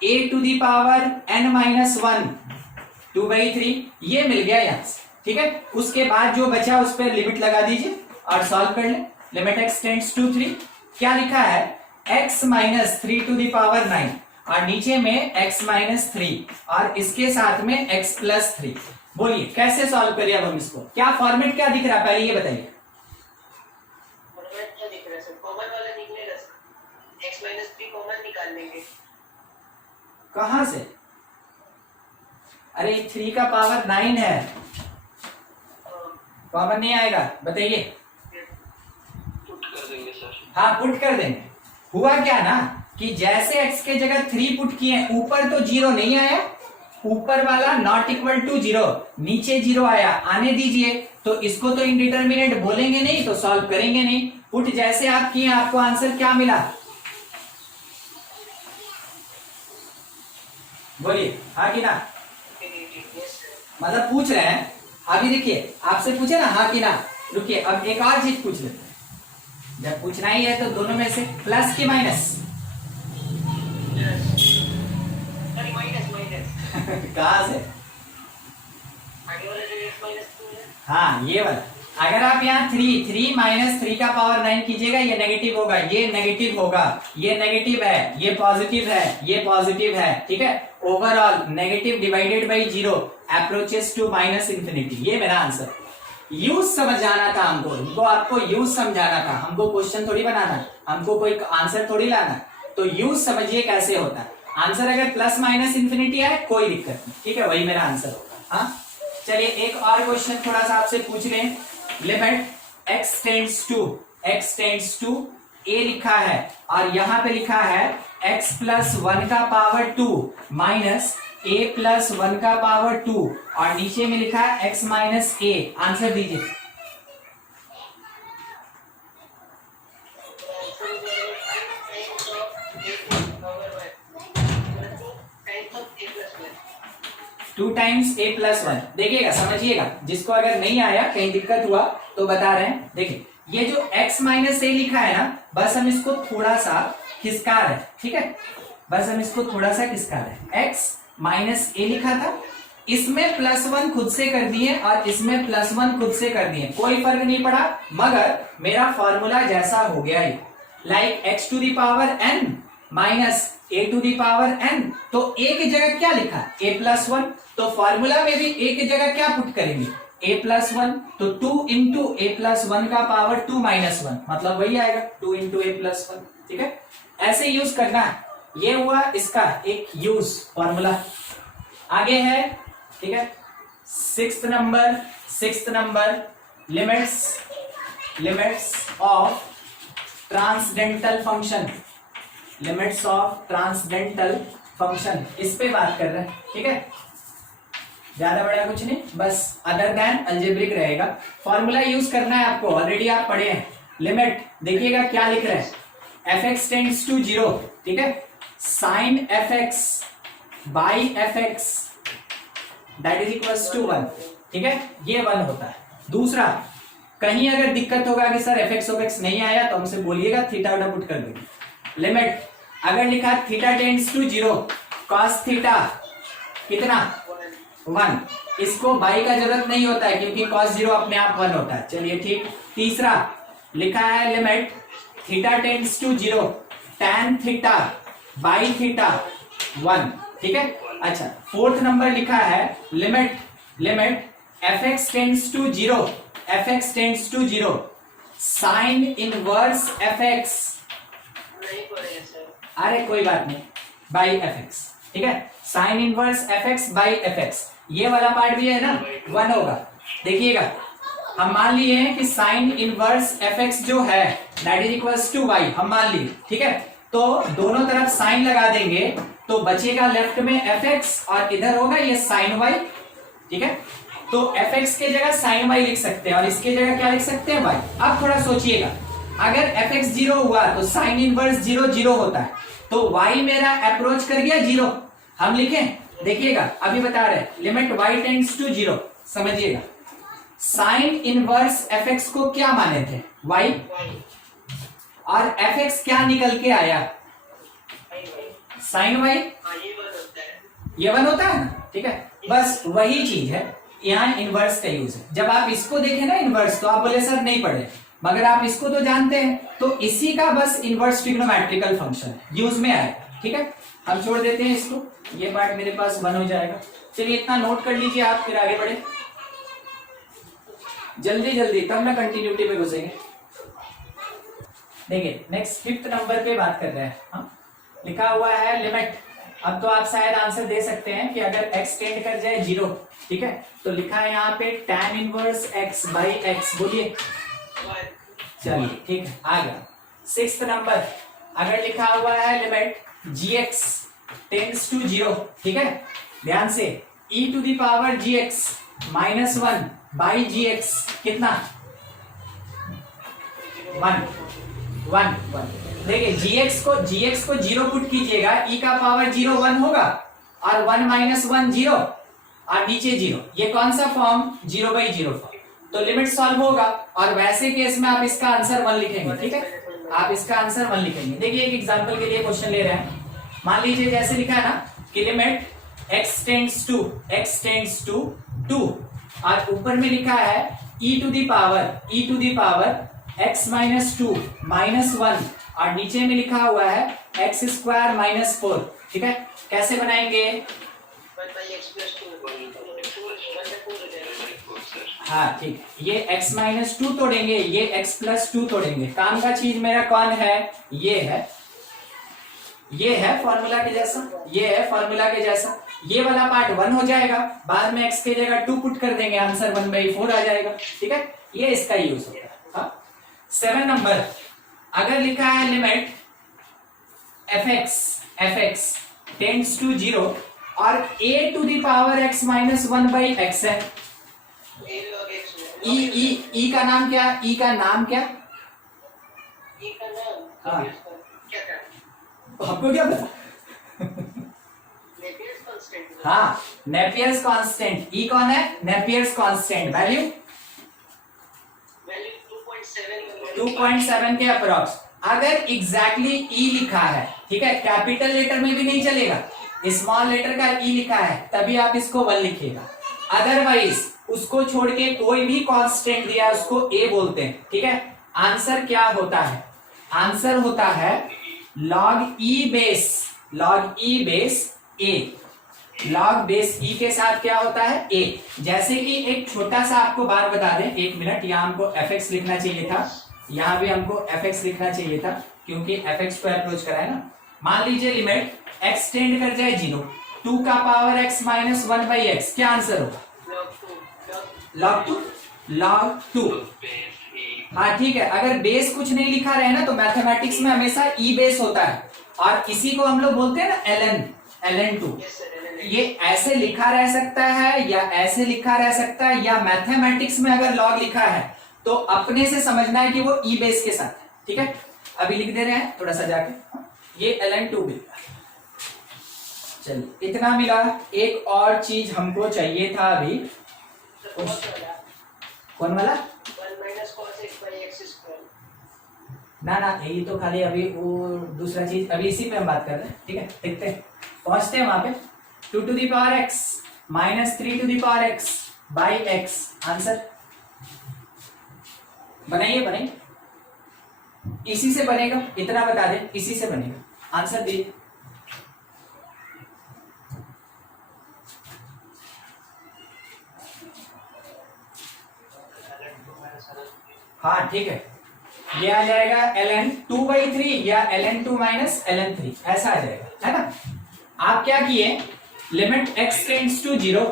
a to the power n minus 1 2/3, ये मिल गया यहाँ से। ठीक है, उसके बाद जो बचा उस पर लिमिट लगा दीजिए और सॉल्व कर ले। लिमिट x टेंड्स टू 3, क्या लिखा है? x minus 3 to the power 9 और नीचे में x माइनस 3 और इसके साथ में x प्लस 3। बोलिए कैसे सॉल्व करिए अब हम इसको? क्या फॉर्मेट क्या दिख रहा है पहले ये बताइए। फॉर्मेट क्या दिख रहा है सर? कॉमन वाला निकलेगा सर। x माइनस 3 कॉमन निकाल लेंगे। कहां से? अरे 3 का पावर 9 है, कॉमन नहीं आएगा, बताइए। पुट कर देंगे सर। हाँ पुट कर देंगे। हुआ क्या ना कि जैसे x के जगह 3 पुट किए, ऊपर तो 0 नहीं आया, ऊपर वाला नॉट इक्वल टू 0, नीचे 0 आया, आने दीजिए। तो इसको तो इंडिटरमिनेट बोलेंगे नहीं, तो सॉल्व करेंगे नहीं। पुट जैसे आप किए आपको आंसर क्या मिला? बोलिए हाँ कि ना? मतलब पूछ रहे हैं अभी। देखिए आपसे पूछे ना हाँ कि ना। रुकिए अब एक और चीज पूछ लेते हैं। जब पूछना ही है तो दोनों में से प्लस की माइनस? कहां से? हाँ ये वाला। अगर आप यहाँ 3 माइनस 3 का पावर 9 कीजिएगा, ये नेगेटिव होगा, ये नेगेटिव होगा, ये नेगेटिव है, ये पॉजिटिव है, ये पॉजिटिव है। ठीक है, overall negative divided by 0 approaches to minus infinity. ये मेरा आंसर। यूज समझ जाना था हमको आपको यूज समझाना था। हमको क्वेश्चन थोड़ी बनाना, हमको कोई आंसर थोड़ी लाना। तो यूज समझिए कैसे होता है। आंसर अगर प्लस माइनस इंफिनिटी आए कोई दिक्कत नहीं। ठीक है, वही मेरा आंसर होगा। हाँ चलिए एक और क्वेश्चन थोड़ा सा आपसे पूछ लें। Limit x tends to a लिखा है और यहाँ पे लिखा है x प्लस 1 का पावर 2 माइनस a प्लस 1 का पावर 2 और नीचे में लिखा है x माइनस a। आंसर दीजिए। Two times a plus 1। देखिएगा समझिएगा, जिसको अगर नहीं आया कहीं दिक्कत हुआ तो बता रहे हैं। देखिए ये जो x माइनस a लिखा है ना, बस हम इसको थोड़ा सा खिसका रहे हैं। ठीक है, बस हम इसको थोड़ा सा खिसका रहे हैं। x माइनस a लिखा था, इसमें प्लस 1 खुद से कर दिए और इसमें प्लस 1 खुद से कर दिए, कोई फर्क नहीं पड़ा, मगर मेरा फॉर्मूला जैसा हो गया ये। Like x to the power n minus a to the power n। तो a की जगह क्या लिखा है? a plus 1। तो फॉर्मूला में भी a की जगह क्या पुट करेंगे? a plus 1। तो 2 इंटू a प्लस 1 का पावर 2 माइनस 1, मतलब वही आएगा 2 इंटू a प्लस 1। ठीक है, ऐसे यूज करना है। ये हुआ इसका एक यूज फॉर्मूला। आगे है, ठीक है, sixth number limits of transcendental function. Limits of transcendental function, इस पे बात कर रहे हैं। ठीक है, ज्यादा बड़ा कुछ नहीं, बस अदर देन अलजेब्रिक रहेगा। फॉर्मूला यूज करना है आपको, ऑलरेडी आप पढ़े हैं। लिमिट देखिएगा क्या लिख रहे हैं, fx टेंड्स टू 0। ठीक है, sine fx by fx that is equals to 1। ठीक है, ये 1 होता है। दूसरा, कहीं अगर दिक्कत होगा कि सर fx of x नहीं आया तो हमसे बोलिएगा, थीटा उटा पुट कर देंगे। लिमिट अगर लिखा theta tends to 0, cos theta कितना 1, इसको बाई का जरूरत नहीं होता है क्योंकि cos 0 अपने आप 1 होता है। चलिए ठीक। तीसरा लिखा है limit theta tends to 0 tan theta by theta 1, ठीक है। अच्छा, फोर्थ नंबर लिखा है limit fx tends to 0 sine inverse fx, नहीं पड़ेगा सर। अरे कोई बात नहीं, बाई fx, ठीक है। Sign inverse fx by fx, ये वाला पार्ट भी है ना 1 होगा। देखिएगा, हम मान लिए हैं कि साइन इनवर्स fx जो है that is equals to y, हम मान लिए, ठीक है। तो दोनों तरफ साइन लगा देंगे तो बचेगा लेफ्ट में fx और इधर होगा ये साइन y, ठीक है। तो fx के जगह साइन y लिख सकते हैं और इसके जगह क्या लिख सकते हैं y। अब थोड़ा सोचिएगा, अगर fx 0 हुआ तो साइन इनवर्स 0 0 होता है, तो y मेरा अप्रोच कर गया 0, हम लिखें। देखिएगा अभी बता रहे लिमिट y टेंड्स टू 0, समझिएगा साइन इनवर्स fx को क्या माने थे y, और fx क्या निकल के आया साइन y, ये 1 होता है ना, ठीक है। बस वही चीज है, यहाँ इनवर्स का यूज है। जब आप इसको देखें ना इनवर्स, तो आप बोले सर नहीं पढ़े, मगर आप इसको तो जानते हैं, तो इसी का बस इनवर्स ट्रिग्नोमेट्रिकल फंक्शन है, यूज में आएगा, ठीक है। हम छोड़ देते हैं इसको, ये पार्ट मेरे पास 1 हो जाएगा। चलिए इतना नोट कर लीजिए आप, फिर आगे बढ़े जल्दी, तब ना कंटिन्यूटी पे घुसेंगे। देखिए नेक्स्ट फिफ्थ नंबर पे बात कर रहे हैं हम। लिखा हुआ है लिमिट, अब तो आप शायद आंसर दे सकते हैं कि अगर x टेंड कर जाए 0, ठीक है, तो लिखा है यहाँ पे tan inverse x by x, बोलिए। चलिए ठीक है, आ गया। सिक्स्थ नंबर, अगर लिखा हुआ है लिमिट gx टेंड्स टू 0, ठीक है, ध्यान से e to the power gx minus 1 by gx कितना 1। देखिए gx को 0 पुट कीजिएगा, e का पावर 0 1 होगा और 1 माइनस 1 0 और नीचे 0, ये कौन सा फॉर्म 0/0 फॉर्म, तो लिमिट सॉल्व होगा। और वैसे केस में आप इसका आंसर 1 लिखेंगे, ठीक है, आप इसका आंसर 1 लिखेंगे। देखिए एक एग्जांपल के लिए क्वेश्चन ले रहे हैं, मान लीजिए जैसे लिखा है ना कि लिमिट x टेंड्स टू 2 और ऊपर में लिखा है e to the power x minus 2 minus 1 और नीचे में लिखा हुआ है x स्क्वायर माइनस 4, ठीक है। कैसे बनाएंगे, हाँ ठीक है, ये x माइनस 2 तोड़ेंगे, ये x प्लस 2 तोड़ेंगे। काम का चीज मेरा कौन है, ये है फॉर्मूला के जैसा, ये वाला पार्ट 1 हो जाएगा, बाद में x के जगह 2 पुट कर देंगे, आंसर 1/4 आ जाएगा, ठीक है। ये इसका यूज होता है। 7 नंबर, अगर लिखा है लिमिट fx टेंड्स टू 0 और a to the power x minus 1/x है, e का नाम क्या, हाँ आपको क्या पता हाँ नेपियर्स कांस्टेंट, e कौन है, नेपियर्स कांस्टेंट, वैल्यू 2.7 के अप्रॉक्स। अगर एग्जैक्टली e लिखा है, ठीक है, कैपिटल लेटर में भी नहीं चलेगा, स्मॉल लेटर का e लिखा है तभी आप इसको 1 लिखिएगा, अदरवाइज उसको छोड़ के कोई भी कांस्टेंट दिया उसको a बोलते हैं, ठीक है। आंसर क्या होता है, आंसर होता है log e base a, log base e के साथ क्या होता है a। जैसे कि एक छोटा सा आपको बात बता दें, 1 मिनट, यहाँ हमको fx लिखना चाहिए था, यहाँ भी हमको fx लिखना चाहिए था क्योंकि fx को अप्रोच करा है ना। मान लीजिए लिमिट x टेंड कर जाए 0, 2 का पावर x माइनस 1/x, क्या आंसर होगा log 2। हाँ ठीक है, अगर बेस कुछ नहीं लिखा रहे ना तो मैथमेटिक्स में हमेशा e बेस होता है और इसी को हम लोग बोलते हैं ना ln2। ये ऐसे लिखा रह सकता है या ऐसे लिखा रह सकता है, या मैथमेटिक्स में अगर लॉग लिखा है तो अपने से समझना है कि वो ई बेस के साथ है, ठीक है। अभी लिख दे रहे हैं थोड़ा सा जाके, ये ln2 मिला। चलिए इतना मिला, एक और चीज हमको चाहिए था अभी, कौन वाला, ना यही तो खाली अभी वो दूसरा चीज, अभी इसी पे हम बात कर रहे हैं, ठीक है। देखते हैं, पहुंचते हैं वहां पे। 2 to the power x -3 by x. Answer बनाइए बनाइए, इसी से बनेगा, इतना बता दें, इसी से बनेगा। आंसर दीजिए। हाँ ठीक है, ये आ जाएगा ln 2/3 या ln 2 माइनस ln 3, ऐसा आ जाएगा, है ना। आप क्या किए, limit x tends to 0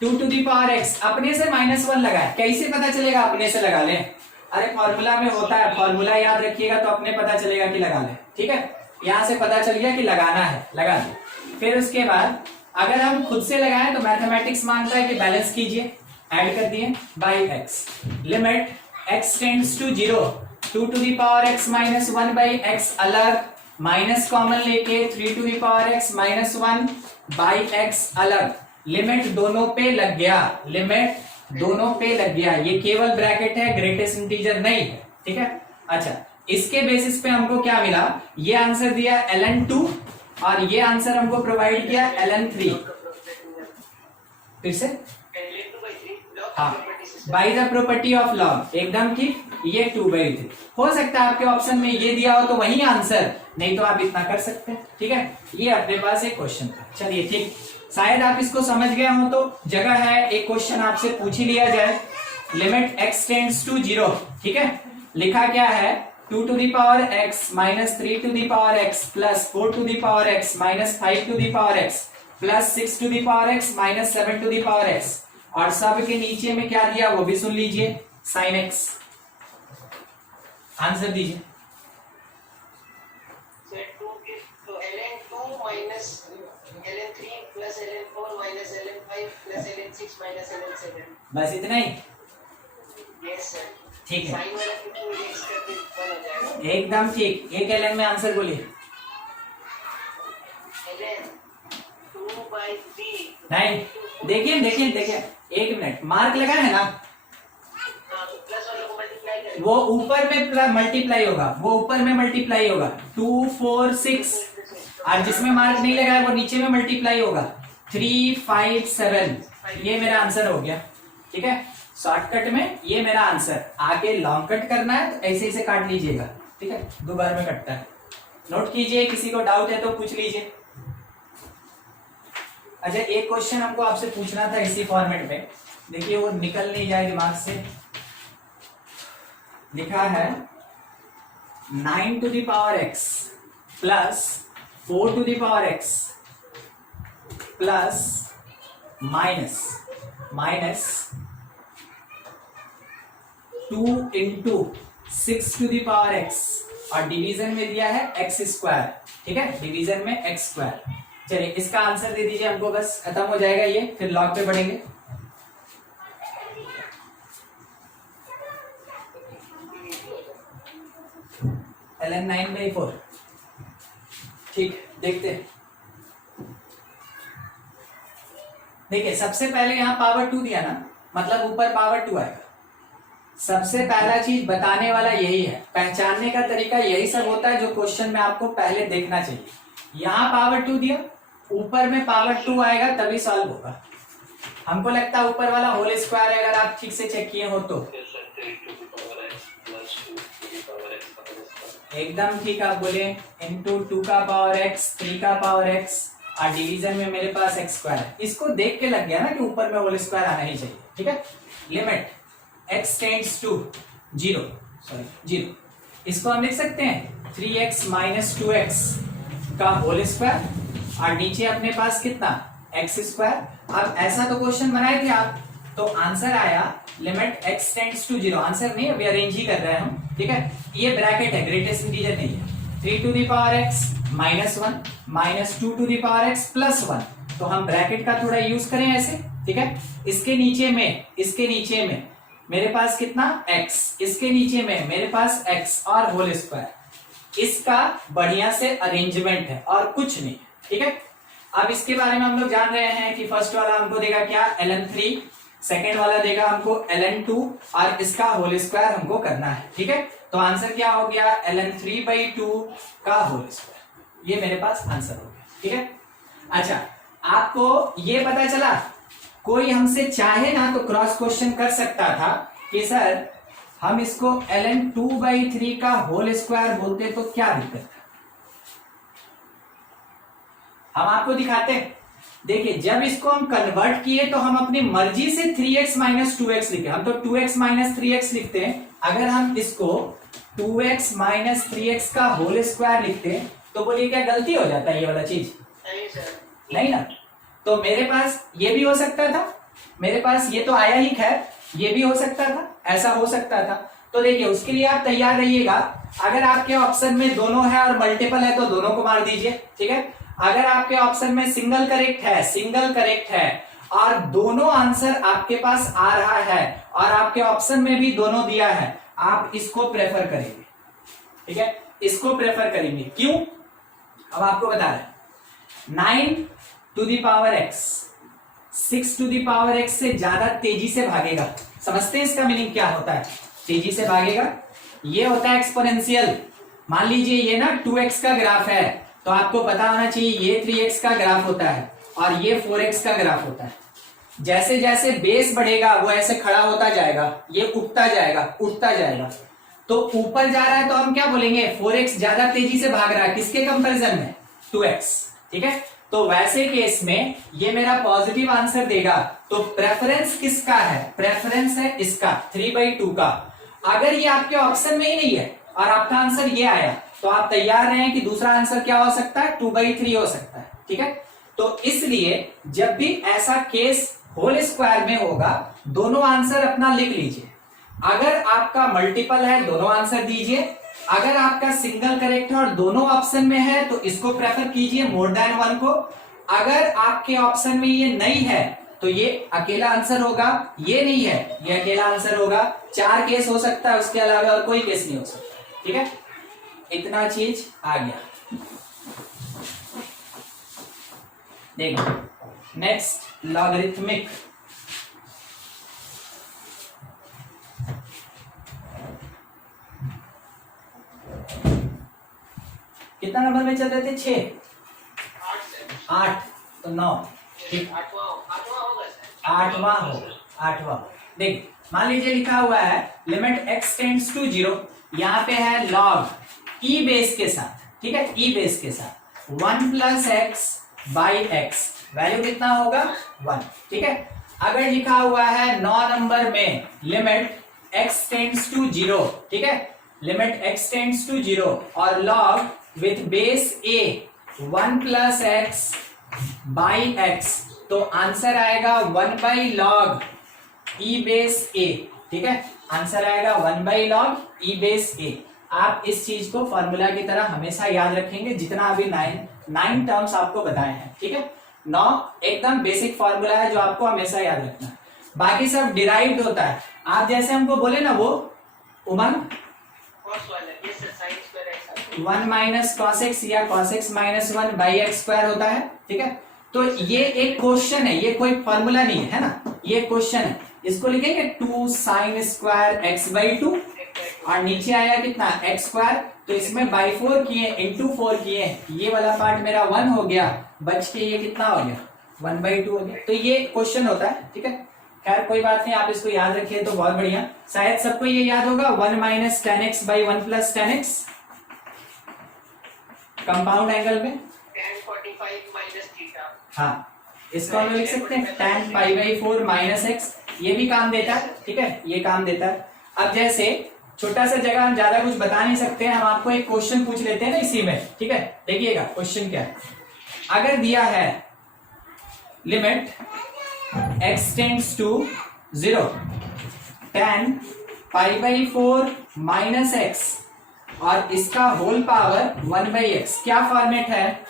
2 to the power x, अपने से -1 लगाए। कैसे पता चलेगा, अपने से लगा लें। अरे फॉर्मूला में होता है, फॉर्मूला याद रखिएगा तो अपने पता चलेगा कि लगा लें। ठीक है, यहां से पता चल गया कि लगाना है, लगा दें। फिर उसके बाद अगर हम खुद से लगाएं तो मैथमेटिक्स मांगता है कि बैलेंस कीजिए, ऐड कर दिए by x. Limit x tends to 0 2 to the power x minus 1 by x, अलग माइनस कॉमन लेके 3 to the power x minus 1 by x, अलग। लिमिट दोनों पे लग गया, लिमिट दोनों पे लग गया। ये केवल ब्रैकेट है, ग्रेटेस्ट इंटीजर नहीं है। ठीक है, अच्छा इसके बेसिस पे हमको क्या मिला, ये आंसर दिया ln 2 और ये आंसर हमको प्रोवाइड किया ln 3। फिर से हाँ, by the property of log, एकदम ठीक। ये 2/3 हो सकता है आपके ऑप्शन में ये दिया हो तो वही आंसर, नहीं तो आप इतना कर सकते हैं। ठीक है, ये अपने पास एक क्वेश्चन था। चलिए ठीक, शायद आप इसको समझ गए हो तो जगह है एक क्वेश्चन आपसे पूछ ही लिया जाए। लिमिट x टेंड्स टू 0, ठीक है, लिखा क्या है 2 to the power x minus 3 to the power x plus 4 to the power x minus 5 to the power x plus 6 to the power x minus 7 to the power x, और सब के नीचे में क्या दिया वो भी सुन लीजिए, sin x। आंसर दीजिए। तो ln 2 minus ln 3 plus ln 4 minus ln 5 plus ln 6 minus ln 7। बस इतना ही। यस सर, ठीक है, साइन वाला क्योंकि मुझे इसका भी बन हो जाएगा। एकदम ठीक। एक ln में आंसर बोलिए। ln 2/3 नहीं, देखिए देखिए देखिए, एक मिनट, मार्क लगा है ना, हाँ, तो प्लस वाले को मल्टीप्लाई करें, वो ऊपर में मल्टीप्लाई होगा, वो ऊपर में मल्टीप्लाई होगा 2 4 6, और जिसमें मार्क नहीं लगा है वो नीचे में मल्टीप्लाई होगा 3 5 7। ये मेरा आंसर हो गया। ठीक है, शॉर्टकट में ये मेरा आंसर। आगे लॉन्ग कट करना है तो ऐसे ऐसे काट लीजिएगा। ठीक है, 2 बार में कटता है, नोट कीजिए, किसी को डाउट है तो पूछ लीजिए। अच्छा, एक क्वेश्चन हमको आपसे पूछना था इसी फॉर्मेट में, देखिए वो निकल नहीं जाए दिमाग से। लिखा है 9 to the power x plus 4 to the power x plus minus 2 into 6 to the power x, और डिवीजन में दिया है x स्क्वायर। ठीक है, डिवीजन में x स्क्वायर। चलिए इसका आंसर दे दीजिए हमको, बस खत्म हो जाएगा ये, फिर लॉग पे बढ़ेंगे। ln 9/4। ठीक, देखते हैं। देखिए सबसे पहले यहां पावर 2 दिया ना, मतलब ऊपर पावर 2 आएगा। सबसे पहला चीज बताने वाला यही है, पहचानने का तरीका यही सब होता है जो क्वेश्चन में आपको पहले देखना चाहिए। यहां पावर 2 दिया, ऊपर में पावर 2 आएगा तभी सॉल्व होगा। हमको लगता है ऊपर वाला होल स्क्वायर है, अगर आप ठीक से चेक किए हो तो। एकदम ठीक, आप बोले इंटू 2 का पावर x 3 का पावर x, और डिवीजन में मेरे पास x स्क्वायर है। इसको देख के लग गया ना कि ऊपर में होल स्क्वायर आना ही चाहिए। ठीक है, लिमिट x टेंड्स टू 0, इसको हम लिख सकते हैं 3x माइनस 2x का होल स्क्वायर, और नीचे अपने पास कितना x स्क्वायर। अब ऐसा तो क्वेश्चन बनाए थे आप, तो आंसर आया limit x tends to 0। Answer नहीं, अभी अरेंज ही कर रहे हैं हम। ठीक है, ये ब्रैकेट है, ग्रेटेस्ट इंटीजर नहीं है। 3 to the power x minus 1 minus 2 to the power x plus 1, तो हम ब्रैकेट का थोड़ा यूज करें ऐसे। ठीक है, इसके नीचे में मेरे पास कितना x, इसके नीचे में मेरे पास x और होल स्क्वायर। इसका बढ़िया से अरेंजमेंट है और कुछ नहीं। ठीक है, अब इसके बारे में हम लोग जान रहे हैं कि फर्स्ट वाला हमको देगा क्या ln 3, सेकेंड वाला देगा हमको ln 2, और इसका होल स्क्वायर हमको करना है। ठीक है, तो आंसर क्या हो गया ln 3/2 का होल स्क्वायर। ये मेरे पास आंसर हो गया। ठीक है, अच्छा आपको ये पता चला कोई हमसे चाहे ना तो क्रॉस क्वेश्चन कर सकता था कि सर हम इसको ln 2/3 का होल स्क्वायर बोलते तो क्या दिक्कत है। हम आपको दिखाते हैं, देखिए जब इसको हम कन्वर्ट किए तो हम अपनी मर्जी से 3x माइनस 2x लिखे, हम तो 2x माइनस 3x लिखते हैं। अगर हम इसको 2x माइनस 3x का होल स्क्वायर लिखते हैं तो बोलिए क्या गलती हो जाता है ये वाला चीज? नहीं सर, नहीं ना। तो मेरे पास ये भी हो सकता था, मेरे पास ये तो आया ही, खैर ये भी हो सकता था, ऐसा हो सकता था। तो देखिए उसके लिए आप तैयार रहिएगा। अगर आपके ऑप्शन में दोनों है और मल्टीपल है तो दोनों को मार दीजिए, ठीक है। अगर आपके ऑप्शन में सिंगल करेक्ट है और दोनों आंसर आपके पास आ रहा है और आपके ऑप्शन में भी दोनों दिया है, आप इसको प्रेफर करेंगे, ठीक है, इसको प्रेफर करेंगे। क्यों? अब आपको बता रहे हैं 9 to the power x 6 to the power x से ज्यादा तेजी से भागेगा। समझते हैं इसका मीनिंग क्या होता है? तेजी से भागेगा ये होता है एक्सपोनेंशियल। मान लीजिए ये ना 2x का ग्राफ है तो आपको पता होना चाहिए ये 3x का ग्राफ होता है और ये 4x का ग्राफ होता है। जैसे जैसे बेस बढ़ेगा वो ऐसे खड़ा होता जाएगा, ये उठता जाएगा। तो ऊपर जा रहा है तो हम क्या बोलेंगे? 4x ज्यादा तेजी से भाग रहा है, किसके कंपैरिजन में? 2x, ठीक है। तो वैसे केस में ये मेरा पॉजिटिव आंसर देगा। तो प्रेफरेंस किसका है? प्रेफरेंस है इसका 3/2 का। अगर ये आपके ऑप्शन में ही नहीं है और आपका आंसर ये आया तो आप तैयार रहें कि दूसरा आंसर क्या हो सकता है? 2/3 हो सकता है, ठीक है। तो इसलिए जब भी ऐसा केस होल स्क्वायर में होगा दोनों आंसर अपना लिख लीजिए। अगर आपका मल्टीपल है दोनों आंसर दीजिए, अगर आपका सिंगल करेक्ट है और दोनों ऑप्शन में है तो इसको प्रेफर कीजिए मोर देन वन को। अगर आपके ऑप्शन में ये नहीं है तो ये अकेला आंसर होगा, ये नहीं है ये अकेला आंसर होगा। 4 केस हो सकता है, उसके अलावा और कोई केस नहीं हो सकता, ठीक है। इतना चीज आ गया। देखो नेक्स्ट लॉगरिथमिक। कितना नंबर में चल रहे थे? 6 8 तो 9, ठीक, 8वां। देख मान लीजिए लिखा हुआ है लिमिट x टेंड्स टू 0, यहाँ पे है लॉग ई बेस के साथ, ठीक है, ई बेस के साथ 1 plus x by x, value कितना होगा? 1, ठीक है। अगर लिखा हुआ है 9 नंबर में लिमिट x टेंड्स टू 0, ठीक है, लिमिट x टेंड्स टू 0 और log with base a 1 plus x by x, तो आंसर आएगा 1 by log E base a, ठीक है, आंसर आएगा 1 by log E base a। आप इस चीज को फॉर्मूला की तरह हमेशा याद रखेंगे जितना अभी 9 टर्म्स आपको बताए हैं, ठीक है। 9 एकदम बेसिक फॉर्मूला है जो आपको हमेशा याद रखना है, बाकी सब डिराइव्ड होता है। आप जैसे हमको बोले ना वो उमंग 1 माइनस कॉस एक्स या cos x minus 1 by x square होता है, ठीक है। तो ये एक क्वेश्चन है, ये कोई फॉर्मूला नहीं है ना, ये क्वेश्चन है। इसको लिखेंगे 2 साइन स्क्वायर एक्स बाई 2 और नीचे आया कितना? एक्स स्क्वायर, तो इसमें बाई 4 किए इंटू 4 किए, ये वाला पार्ट मेरा 1 हो गया, बच के ये कितना हो गया? 1/2 हो गया। तो ये क्वेश्चन होता है, ठीक है। खैर कोई बात नहीं, आप इसको याद रखिए तो बहुत बढ़िया। शायद सबको ये याद होगा 1 minus ten x by 1 plus ten x compound angle में tan 45 minus theta। हाँ, इसको हम लिख सकते हैं tan pi by 4 minus x, ये भी काम देता है, ठीक है, ये काम देता है। अब जैसे छोटा सा जगह हम ज्यादा कुछ बता नहीं सकते हैं, हम आपको एक क्वेश्चन पूछ लेते हैं ना इसी में, ठीक है। देखिएगा क्वेश्चन क्या है। अगर दिया है limit x tends to 0 tan pi by 4 minus x और इसका होल पावर 1 बाई एक्स, क्या फॉर्मेट है?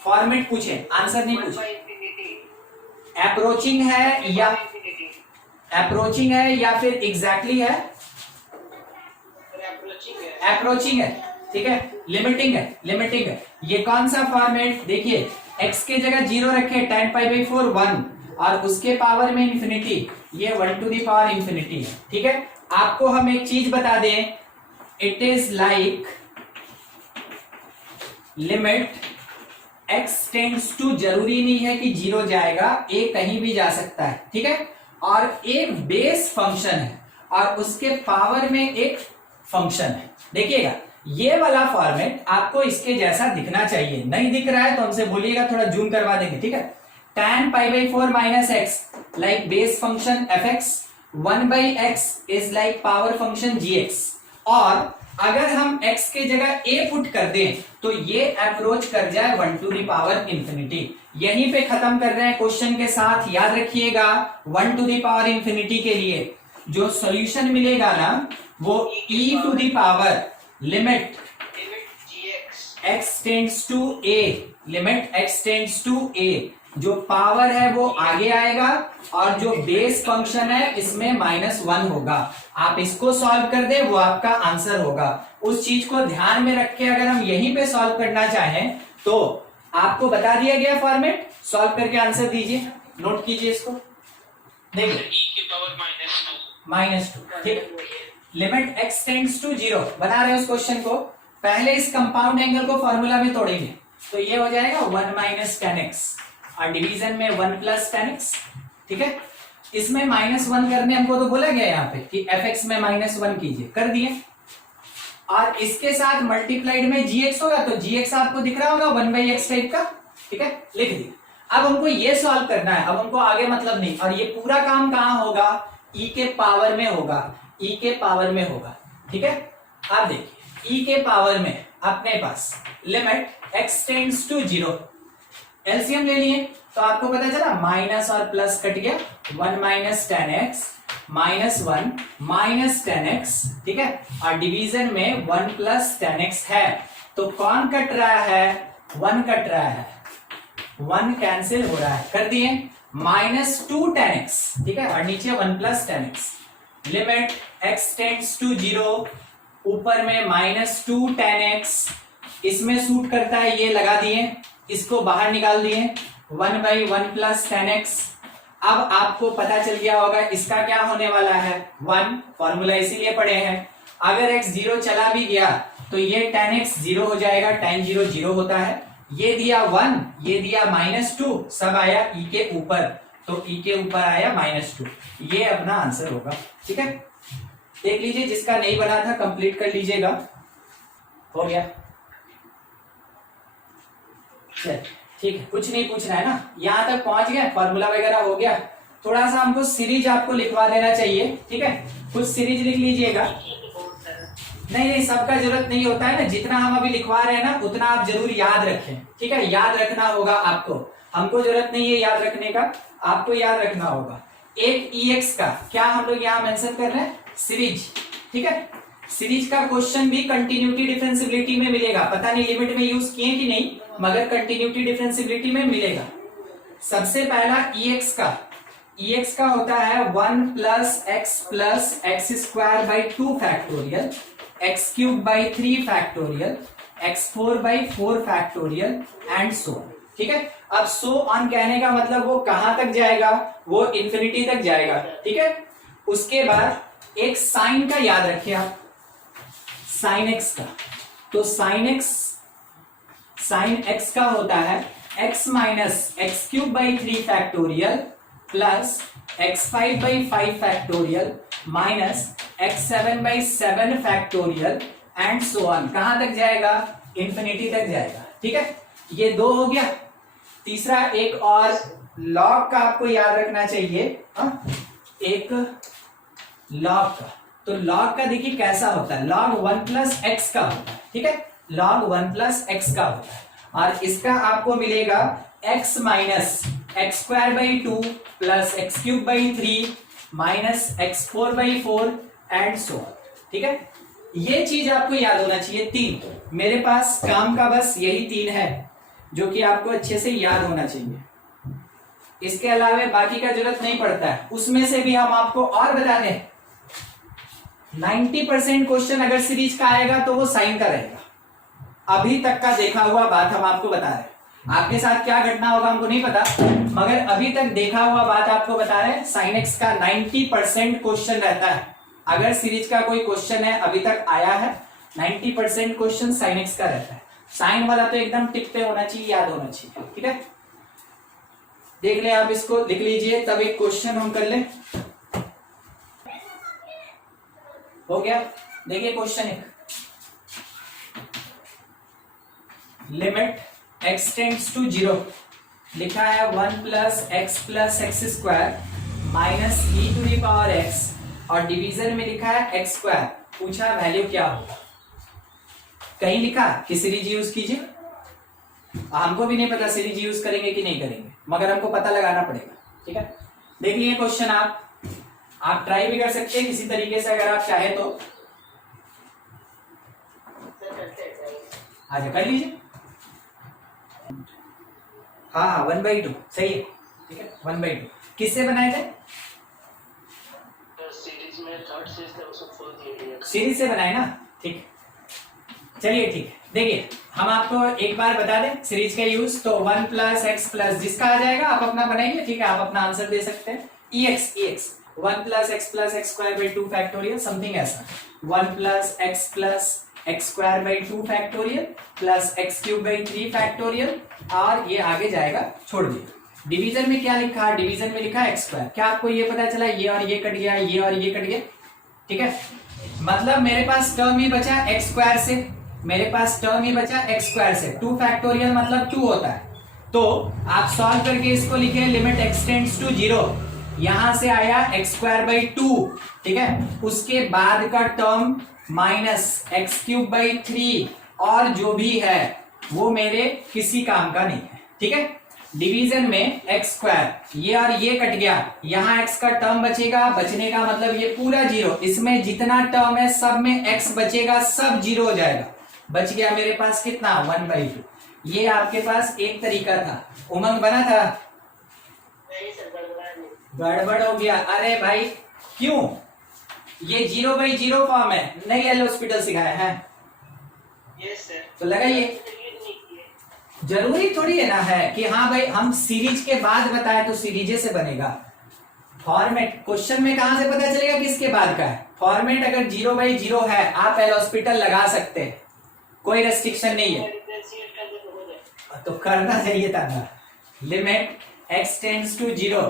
फॉर्मेट पूछे, आंसर नहीं पूछे। अप्रोचिंग है या अप्रोचिंग है या फिर एग्जैक्टली है? अप्रोचिंग है, ठीक है। लिमिटिंग है। ये कौन सा फॉर्मेट? देखिए x के जगह 0 रखे, tan पाई बाई 4 1 और उसके पावर में इंफिनिटी, ये 1 टू द पावर इंफिनिटी है, ठीक है। आपको हम एक चीज बता दें, it is like limit x tends to जरूरी नहीं है कि 0 जाएगा, a कहीं भी जा सकता है, ठीक है। और एक बेस फंक्शन है और उसके पावर में एक फंक्शन है। देखिएगा ये वाला फॉर्मेट आपको इसके जैसा दिखना चाहिए, नहीं दिख रहा है तो हमसे बोलिएगा, थोड़ा जूम करवा देंगे, ठीक है। tan π/4 minus x like base function fx, 1/x is like power function gx। और अगर हम x के जगह a पुट कर दें तो ये अप्रोच कर जाए 1 टू द पावर इंफिनिटी। यहीं पे खत्म कर रहे हैं क्वेश्चन के साथ। याद रखिएगा 1 टू द पावर इंफिनिटी के लिए जो सॉल्यूशन मिलेगा ना वो e to the power limit x tends to a, limit x tends to a, जो पावर है वो आगे आएगा और जो बेस फंक्शन है इसमें -1 होगा। आप इसको सॉल्व कर दे वो आपका आंसर होगा। उस चीज को ध्यान में रख के अगर हम यहीं पे सॉल्व करना चाहें तो आपको बता दिया गया फॉर्मेट, सॉल्व करके आंसर दीजिए, नोट कीजिए इसको। देखिए -2, ठीक, लिमिट x टेंड्स टू 0 बना रहे हैं उस क्वेश्चन को। पहले इस कंपाउंड एंगल को फॉर्मूला में तोड़ेंगे तो ये हो जाएगा 1 माइनस tan x और डिवीजन में 1 प्लस tan x, ठीक है। इसमें -1 करने हमको तो बोला गया यहाँ पे कि fx में -1 कीजिए, कर दिए। और इसके साथ मल्टीप्लाइड में gx होगा तो gx आपको दिख रहा होगा 1/x टाइप का, ठीक है, लिख दिया। अब हमको ये सॉल्व करना है, अब हमको आगे मतलब नहीं। और ये पूरा काम कहाँ होगा, e के पावर में होगा, e के पावर में होगा, ठीक है। अब देखिए e के पावर में अपने पास limit x tends to 0, LCM ले लिए तो आपको पता चला माइनस और प्लस कट गया, 1 minus tan x -1 minus tan x, ठीक है। और डिवीजन में 1 प्लस tan x है तो कौन कट रहा है, 1 कट रहा है, 1 कैंसिल हो रहा है, कर दिए। -2 tan x, ठीक है, और नीचे 1 plus tan x, limit x tends to 0, ऊपर में -2 tan x, इसमें सूट करता है ये लगा दिए, इसको बाहर निकाल दिए, 1/1 प्लस tan x। अब आपको पता चल गया होगा इसका क्या होने वाला है, 1, फॉर्मूला इसीलिए पढ़े हैं। अगर x 0 चला भी गया तो ये tan x 0 हो जाएगा, tan 0 0 होता है, ये दिया 1, ये दिया -2, सब आया e के ऊपर, तो e के ऊपर आया -2, ये अपना आंसर होगा, ठीक है। देख लीजिए जिसका नहीं बना था कंप्लीट कर लीजिएगा, हो गया, चल ठीक है, कुछ नहीं पूछना है ना, यहां तक पहुंच गए, फॉर्मूला वगैरह हो गया। थोड़ा सा हमको सीरीज आपको लिखवा देना चाहिए, ठीक है, कुछ सीरीज लिख लीजिएगा। नहीं सबका जरूरत नहीं होता है ना, जितना हम अभी लिखवा रहे हैं ना उतना आप जरूर याद रखें, ठीक है, याद रखना होगा आपको, हमको जरूरत नहीं है याद रखने का, आपको याद रखना होगा। एक EX का क्या हम लोग यहाँ मेंशन कर रहे हैं, सीरीज, ठीक है। सीरीज का क्वेश्चन भी कंटिन्यूटी डिफरेंशियबिलिटी में मिलेगा, पता नहीं लिमिट में यूज किए कि नहीं, मगर कंटिन्यूटी डिफरेंशियबिलिटी में मिलेगा। सबसे पहला EX का होता है 1 plus x square by 2 factorial, x cube by 3 factorial, x4 by 4 factorial and so on, ठीक है। अब सो ऑन कहने का मतलब वो कहां तक जाएगा, वो इंफिनिटी तक जाएगा, ठीक है। उसके बाद एक साइन का याद रखिए आप, साइन x का, तो साइन x का होता है x minus x cube by 3 factorial plus x5 by 5 factorial minus x7 by 7 factorial and so on, कहां तक जाएगा, इंफिनिटी तक जाएगा, ठीक है। ये 2 हो गया। तीसरा एक और लॉग का आपको याद रखना चाहिए, एक लॉग का, तो लॉग का देखिए कैसा होता है, लॉग 1 प्लस एक्स का होता है, ठीक है, लॉग 1 प्लस एक्स का होता है। और इसका आपको मिलेगा x minus x square by 2 plus x cube by 3 minus x4 by 4 and so on, ठीक है। ये चीज आपको याद होना चाहिए, 3। मेरे पास काम का बस यही 3 है जो कि आपको अच्छे से याद होना चाहिए, इसके अलावा बाकी का जरूरत नहीं पड़ता है। उसमें से भी हम आपको और बता दें, 90% क्वेश्चन अगर सीरीज का आएगा तो वो साइन का रहेगा। अभी तक का देखा हुआ बात हम आपको बता रहे हैं, आपके साथ क्या घटना होगा हमको नहीं पता, मगर अभी तक देखा हुआ बात आपको बता रहे हैं। साइन एक्स का 90% क्वेश्चन रहता है, अगर सीरीज का कोई क्वेश्चन है अभी तक आया है 90% क्वेश्चन साइन एक्स का रहता है। साइन वाला तो एकदम टिक पे होना चाहिए, याद होना चाहिए, ठीक है। देख ले आप, इसको लिख लीजिए, तब एक क्वेश्चन हम कर ले। हो गया, देखिए क्वेश्चन एक, लिमिट x टेंड्स टू 0, लिखा है 1 plus x square minus e to the power x, और डिवीजन में लिखा है x स्क्वायर। पूछा वैल्यू क्या होगा, कहीं लिखा कि सीरीज यूज कीजिए। हमको भी नहीं पता सीरीज यूज करेंगे कि नहीं करेंगे, मगर हमको पता लगाना पड़ेगा, ठीक है। देख लिए क्वेश्चन, आप ट्राई भी कर सकते हैं किसी तरीके से अगर आप चाहे तो। आजा कर लीजिए। हाँ 1/2 सही है, ठीक है। 1/2 किससे बनाए थे, सीरीज में थर्ड सीरीज था, उसको फुल दिया, सीरीज से बनाए ना, ठीक। चलिए ठीक है, देखिए हम आपको एक बार बता दें सीरीज का यूज। तो 1 प्लस एक्स प्लस जिसका आ जाएगा आप अपना बनाइए, ठीक है। आप अपना आंसर दे सकते हैं। EX 1 plus x square by 2 factorial, something ऐसा। 1 plus x square by 2 factorial plus x cube by 3 factorial, और ये आगे जाएगा, छोड़ दिए। डिवीजन में क्या लिखा है, डिवीजन में लिखा है एक्स स्क्वायर। क्या आपको ये पता चला, ये और ये कट गया, ये और ये कट गया, ठीक है। मतलब मेरे पास टर्म ही बचा एक्स स्क्वायर से, मेरे पास टर्म ही बचा एक्स स्क्वायर से। 2 फैक्टोरियल मतलब 2 होता है। तो आप सॉल्व करके इसको लिखे लिमिट x टेंड्स टू 0, यहां से आया एक्स स्क्वायर बाई 2, ठीक है। उसके बाद का term minus x cube by 3, और जो भी है वो मेरे किसी काम का नहीं है, ठीक है। डिवीजन में एक्स स्क्वायर, ये और ये कट गया, यहाँ एक्स का टर्म बचेगा, बचने का मतलब ये पूरा 0, इसमें जितना टर्म है सब में एक्स बचेगा, सब 0 हो जाएगा। बच गया मेरे पास कितना, 1/2। ये आपके पास एक तरीका था। उमंग बना था, नहीं सर, गड़बड़ हो गया। अरे भाई क्यों, ये 0/0 फॉर्म है, नहीं एल हॉस्पिटल सिखाया है, यस सर। तो लगाइए। जरूरी थोड़ी है ना है कि हाँ भाई हम सीरीज के बाद बताए तो सीरीजे से बनेगा। फॉर्मेट क्वेश्चन में कहां से पता चलेगा किसके बाद का है। फॉर्मेट अगर 0/0 है आप एल हॉस्पिटल लगा सकते हैं, कोई रेस्ट्रिक्शन नहीं है, तो करना चाहिए था ना। लिमिट x टेंड्स टू 0,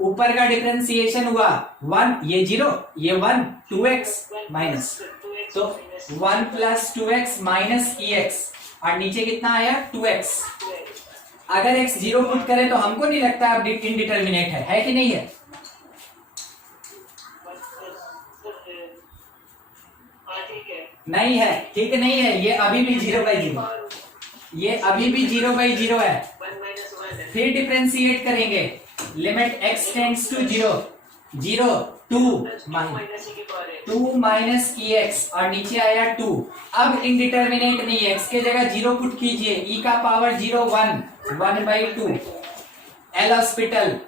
ऊपर का डिफरेंशिएशन हुआ 1, ये 0, ये 1, 2x माइनस, तो 1 प्लस 2x माइनस EX, और नीचे कितना आया 2x। अगर x 0 पुट करें तो हमको नहीं लगता अब इनडिटर्मिनेट है कि नहीं है। नहीं है, ठीक नहीं है, ये अभी भी 0/0, ये अभी भी 0/0 है। फिर डिफरेंशिएट करेंगे, limit x tends to 0, 2 minus EX, और नीचे आया 2। अब इनडिटर्मिनेट नहीं है, x के जगह 0 पुट कीजिए, e का पावर 0 1/2 एल हॉस्पिटल,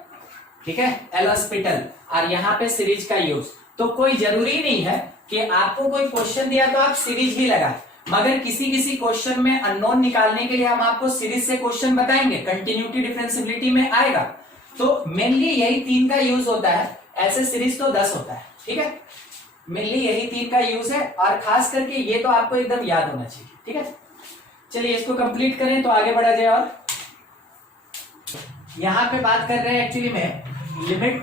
ठीक है, एल हॉस्पिटल। और यहाँ पे सीरीज का यूज, तो कोई जरूरी नहीं है कि आपको कोई क्वेश्चन दिया तो आप सीरीज भी लगाए, मगर किसी किसी क्वेश्चन में अननोन निकालने के लिए हम आपको सीरीज से क्वेश्चन बताएंगे, कंटिन्यूटी डिफरेंशिएबिलिटी में आएगा। तो मेनली यही 3 का यूज होता है, ऐसे सीरीज तो 10 होता है, ठीक है। मेनली यही 3 का यूज है, और खास करके ये तो आपको एकदम याद होना चाहिए, ठीक है। चलिए इसको कंप्लीट करें तो आगे बढ़ा जाए। और यहाँ पे बात कर रहे हैं एक्चुअली में लिमिट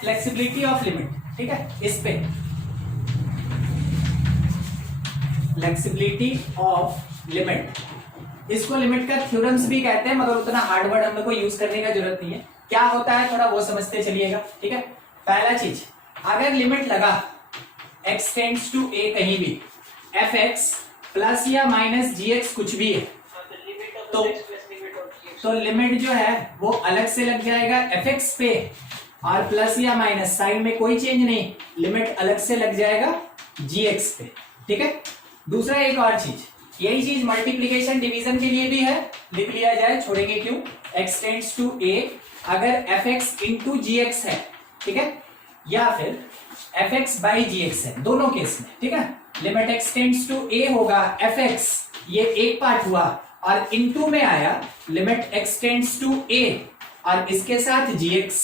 फ्लेक्सिबिलिटी ऑफ लिमिट, ठीक है। इस पे फ्लेक्सिबिलिटी ऑफ लिमिट, इसको लिमिट का थ्योरम्स भी कहते हैं, मगर उतना हार्ड वर्ड हम लोग को यूज करने का जरूरत नहीं है। क्या होता है थोड़ा वो समझते चलिएगा, ठीक है। पहला चीज, अगर लिमिट लगा x टेंड्स टू a कहीं भी, fx प्लस या माइनस gx कुछ भी है, तो लिमिट जो है वो अलग से लग जाएगा fx पे, और प्लस या माइनस साइड में कोई चेंज नहीं, लिमिट अलग से लग जाएगा gx पे, ठीक है। दूसरा एक और चीज, यही चीज मल्टीप्लीकेशन डिवीजन के लिए भी है, लिख लिया जाए, छोड़ेंगे क्यों। x टेंड्स टू a अगर fx इंटू gx है, ठीक है, या फिर fx बाई gx है, दोनों केस में, ठीक है। Limit x tends to a होगा fx, ये एक पार्ट हुआ, और इनटू में आया limit x tends to a और इसके साथ gx,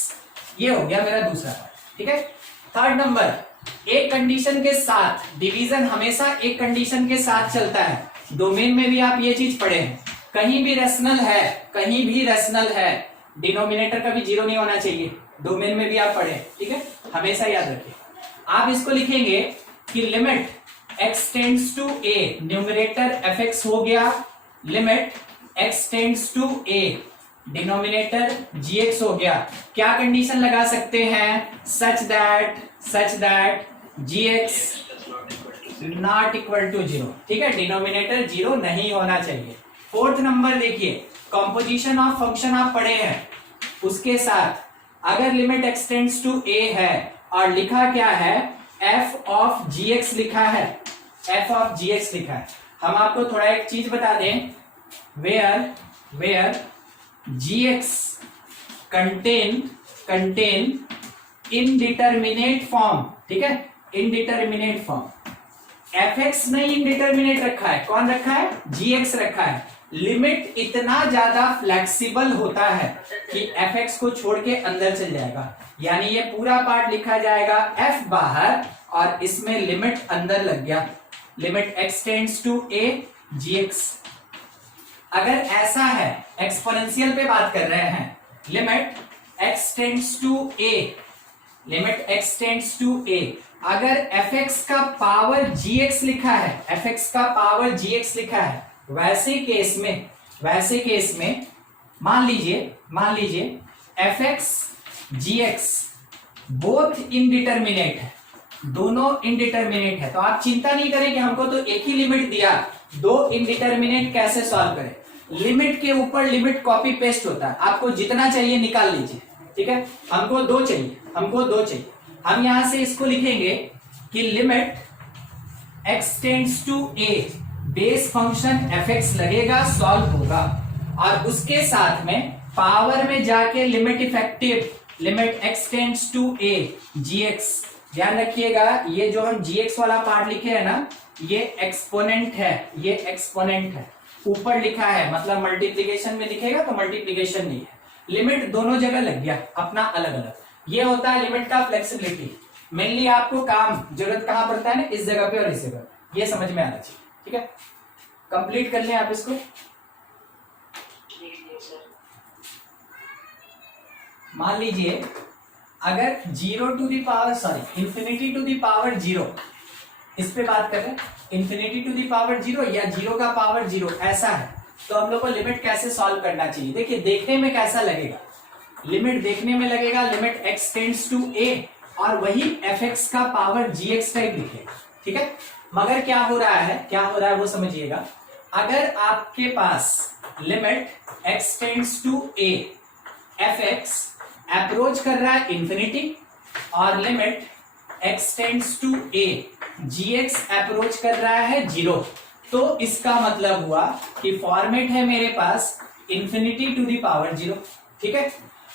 ये हो गया मेरा दूसरा पार्ट, ठीक है। थर्ड नंबर, एक कंडीशन के साथ, डिवीजन हमेशा एक कंडीशन के साथ चलता है, डोमेन में भी आप ये चीज पढ़े हैं, कहीं भी रेशनल है डिनोमिनेटर का भी जीरो नहीं होना चाहिए, डोमेन में भी आप पढ़े, ठीक है, हमेशा याद रखिए। आप इसको लिखेंगे कि limit x tends to a, numerator fx हो गया, limit x tends to a, denominator gx हो गया। क्या कंडीशन लगा सकते हैं? Such that gx not equal to zero, ठीक है, डिनोमिनेटर जीरो नहीं होना चाहिए। फोर्थ नंबर देखिए, कॉम्पोजिशन ऑफ फंक्शन आप पढ़े हैं, उसके साथ अगर limit x tends to a है और लिखा क्या है, f ऑफ gx लिखा है, हम आपको थोड़ा एक चीज बता दें, where gx contain indeterminate form, ठीक है, इनडिटरमिनेट फॉर्म। fx नहीं इनडिटरमिनेट रखा है, कौन रखा है? gx रखा है। लिमिट इतना ज्यादा फ्लेक्सिबल होता है कि fx को छोड़ के अंदर चल जाएगा, यानी ये पूरा पार्ट लिखा जाएगा f बाहर और इसमें लिमिट अंदर लग गया, limit x tends to a gx। अगर ऐसा है, एक्सपोनेंशियल पे बात कर रहे हैं, limit x tends to a, अगर fx का पावर gx लिखा है, वैसे केस में मान लीजिए fx gx बोथ इनडिटरमिनेट है, दोनों इनडिटरमिनेट है, तो आप चिंता नहीं करें कि हमको तो एक ही लिमिट दिया, दो इनडिटरमिनेट कैसे सॉल्व करें। लिमिट के ऊपर लिमिट कॉपी पेस्ट होता है, आपको जितना चाहिए निकाल लीजिए, ठीक है, हमको दो चाहिए। हम यहां से इसको लिखेंगे कि limit x tends to a, base function fx लगेगा, सॉल्व होगा, और उसके साथ में पावर में जाके limit effective, limit x tends to a gx। ध्यान रखिएगा, ये जो हम gx वाला पार्ट लिखे है ना, ये एक्सपोनेंट है, ऊपर लिखा है, मतलब मल्टीप्लिकेशन में दिखेगा तो मल्टीप्लिकेशन नहीं है, लिमिट दोनों जगह लग गया अपना अलग अलग। ये होता है लिमिट का फ्लेक्सिबिलिटी। मेनली आपको काम जरूरत कहां पड़ता है ना, इस जगह पे और इस जगह, ये समझ में आना चाहिए, ठीक है। कंप्लीट कर लें आप इसको। मान लीजिए अगर infinity to the power zero, इस पे बात कर रहे हैं, infinity to the power zero या जीरो का पावर जीरो, ऐसा है तो हम लोग को लिमिट कैसे सॉल्व करना चाहिए। देखिए देखने में कैसा लगेगा, limit limit x tends to a और वही fx का पावर gx टाइप दिखेगा, ठीक है। मगर क्या हो रहा है वो समझिएगा। अगर आपके पास limit x tends to a, fx approach कर रहा है इंफिनिटी, और limit x tends to a, gx approach कर रहा है जीरो, तो इसका मतलब हुआ कि फॉर्मेट है मेरे पास infinity to the power zero, ठीक है।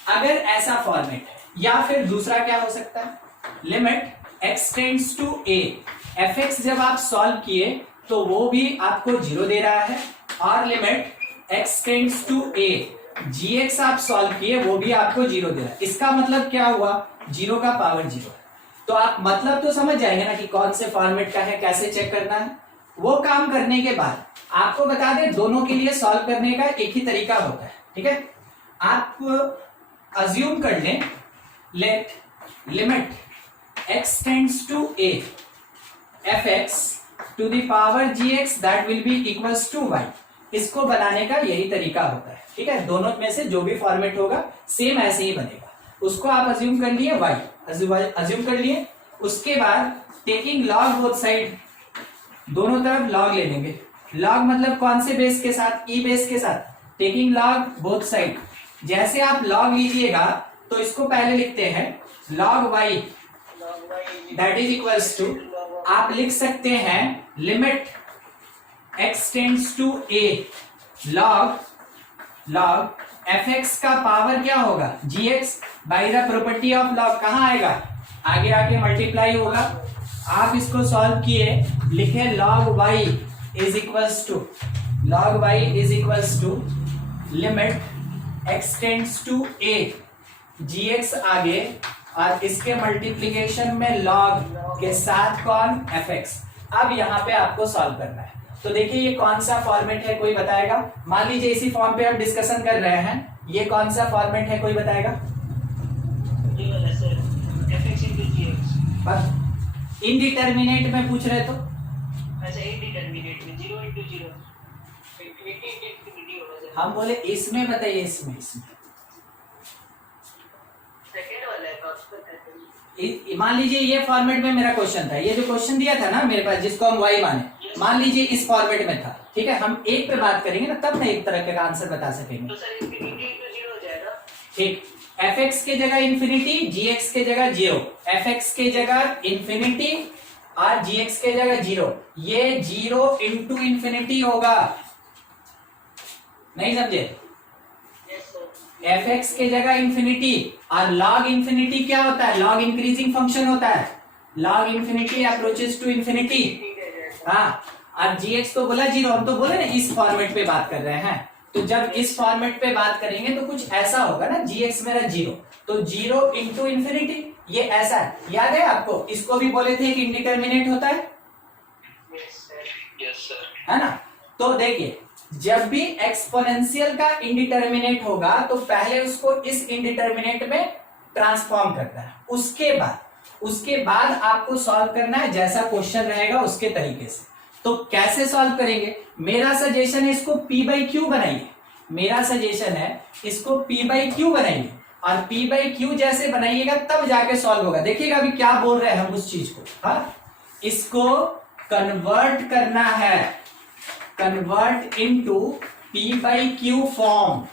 अगर ऐसा फॉर्मेट है, या फिर दूसरा क्या हो सकता है, limit x tends to a, fx जब आप सॉल्व किए तो वो भी आपको जीरो दे रहा है, और limit x tends to a, gx आप सॉल्व किए वो भी आपको जीरो दे रहा है। इसका मतलब क्या हुआ, जीरो का पावर जीरो। तो आप मतलब तो समझ जाएंगे ना कि कौन से फॉर्मेट का है, कैसे चेक करना है। वो काम करने के बाद आपको बता दें, दोनों के लिए सॉल्व करने का एक ही तरीका होता है, ठीक है। आप अज्यूम कर लें, let limit x tends to a, fx to the power gx that will be equals to y। इसको बनाने का यही तरीका होता है, ठीक है। दोनों में से जो भी फॉर्मेट होगा सेम ऐसे ही बनेगा। उसको आप अज्यूम कर लिए y, अज्यूम कर लिए। उसके बाद टेकिंग लॉग बोथ साइड, दोनों तरफ लॉग ले लेंगे। लॉग मतलब कौन से बेस के साथ, ई बेस के साथ, टेकिंग लॉग बोथ साइड। जैसे आप लॉग लीजिएगा तो इसको पहले लिखते हैं log y that is equals to, आप लिख सकते हैं limit x tends to a log fx का पावर क्या होगा, gx, by the property of log कहां आएगा, आगे आके मल्टीप्लाई होगा। आप इसको सॉल्व किए, लिखे log y is equals to limit x tends to a, gx आगे, और इसके मल्टीप्लीकेशन में log के साथ कौन, fx। अब यहां पे आपको सॉल्व करना है। तो देखिए ये कौन सा फॉर्मेट है, कोई बताएगा? मान लीजिए इसी फॉर्म पे हम डिस्कशन कर रहे हैं, ये कौन सा फॉर्मेट है, कोई बताएगा? बस इनडिटर्मिनेट में पूछ रहे तो अच्छा इनडिटरमिनेट में 0 into 0 इंफिनिटी होगा। हम बोले इसमें बताइए, इसमें सेकंड वाला है मान लीजिए ये फॉर्मेट में मेरा क्वेश्चन था, ये जो क्वेश्चन दिया था ना मेरे पास जिसको हम y माने, मान लीजिए इस फॉर्मेट में था, ठीक है? हम एक पे बात करेंगे ना तब ना एक तरह का आंसर बता सकेंगे। तो सर इंफिनिटी into 0 हो जाएगा। ठीक, fx के जगह इंफिनिटी, gx के जगह 0, fx के जगह इंफिनिटी और gx के जगह 0, ये 0 इंटू इंफिनिटी होगा, नहीं समझे? fx के जगह इंफिनिटी और log इंफिनिटी क्या होता है? log इंक्रीजिंग फंक्शन होता है, log infinity approaches to infinity. हाँ, और gx तो बोला 0, हम तो बोले ना इस फॉर्मेट पे बात कर रहे हैं, तो जब इस फॉर्मेट पे बात करेंगे तो कुछ ऐसा होगा ना, gx मेरा 0, तो 0 इंटू इंफिनिटी, ये ऐसा है, याद है आपको? इसको भी बोले थे कि इंडिटरमिनेट होता है, यस सर, है ना? तो देखिए जब भी एक्सपोनेंशियल का इंडिटरमिनेट होगा तो पहले उसको इस इंडिटरमिनेट में ट्रांसफॉर्म करना है, उसके बाद आपको सॉल्व करना है जैसा क्वेश्चन रहेगा उसके तरीके से। तो कैसे सॉल्व करेंगे? मेरा सजेशन है इसको p बाई क्यू बनाइए, मेरा सजेशन है इसको p बाई क्यू बनाइए, और p बाई क्यू जैसे बनाइएगा तब जाके सॉल्व होगा। देखिएगा अभी क्या बोल रहे हैं हम उस चीज को। हाँ, इसको कन्वर्ट करना है, convert into p by Q form,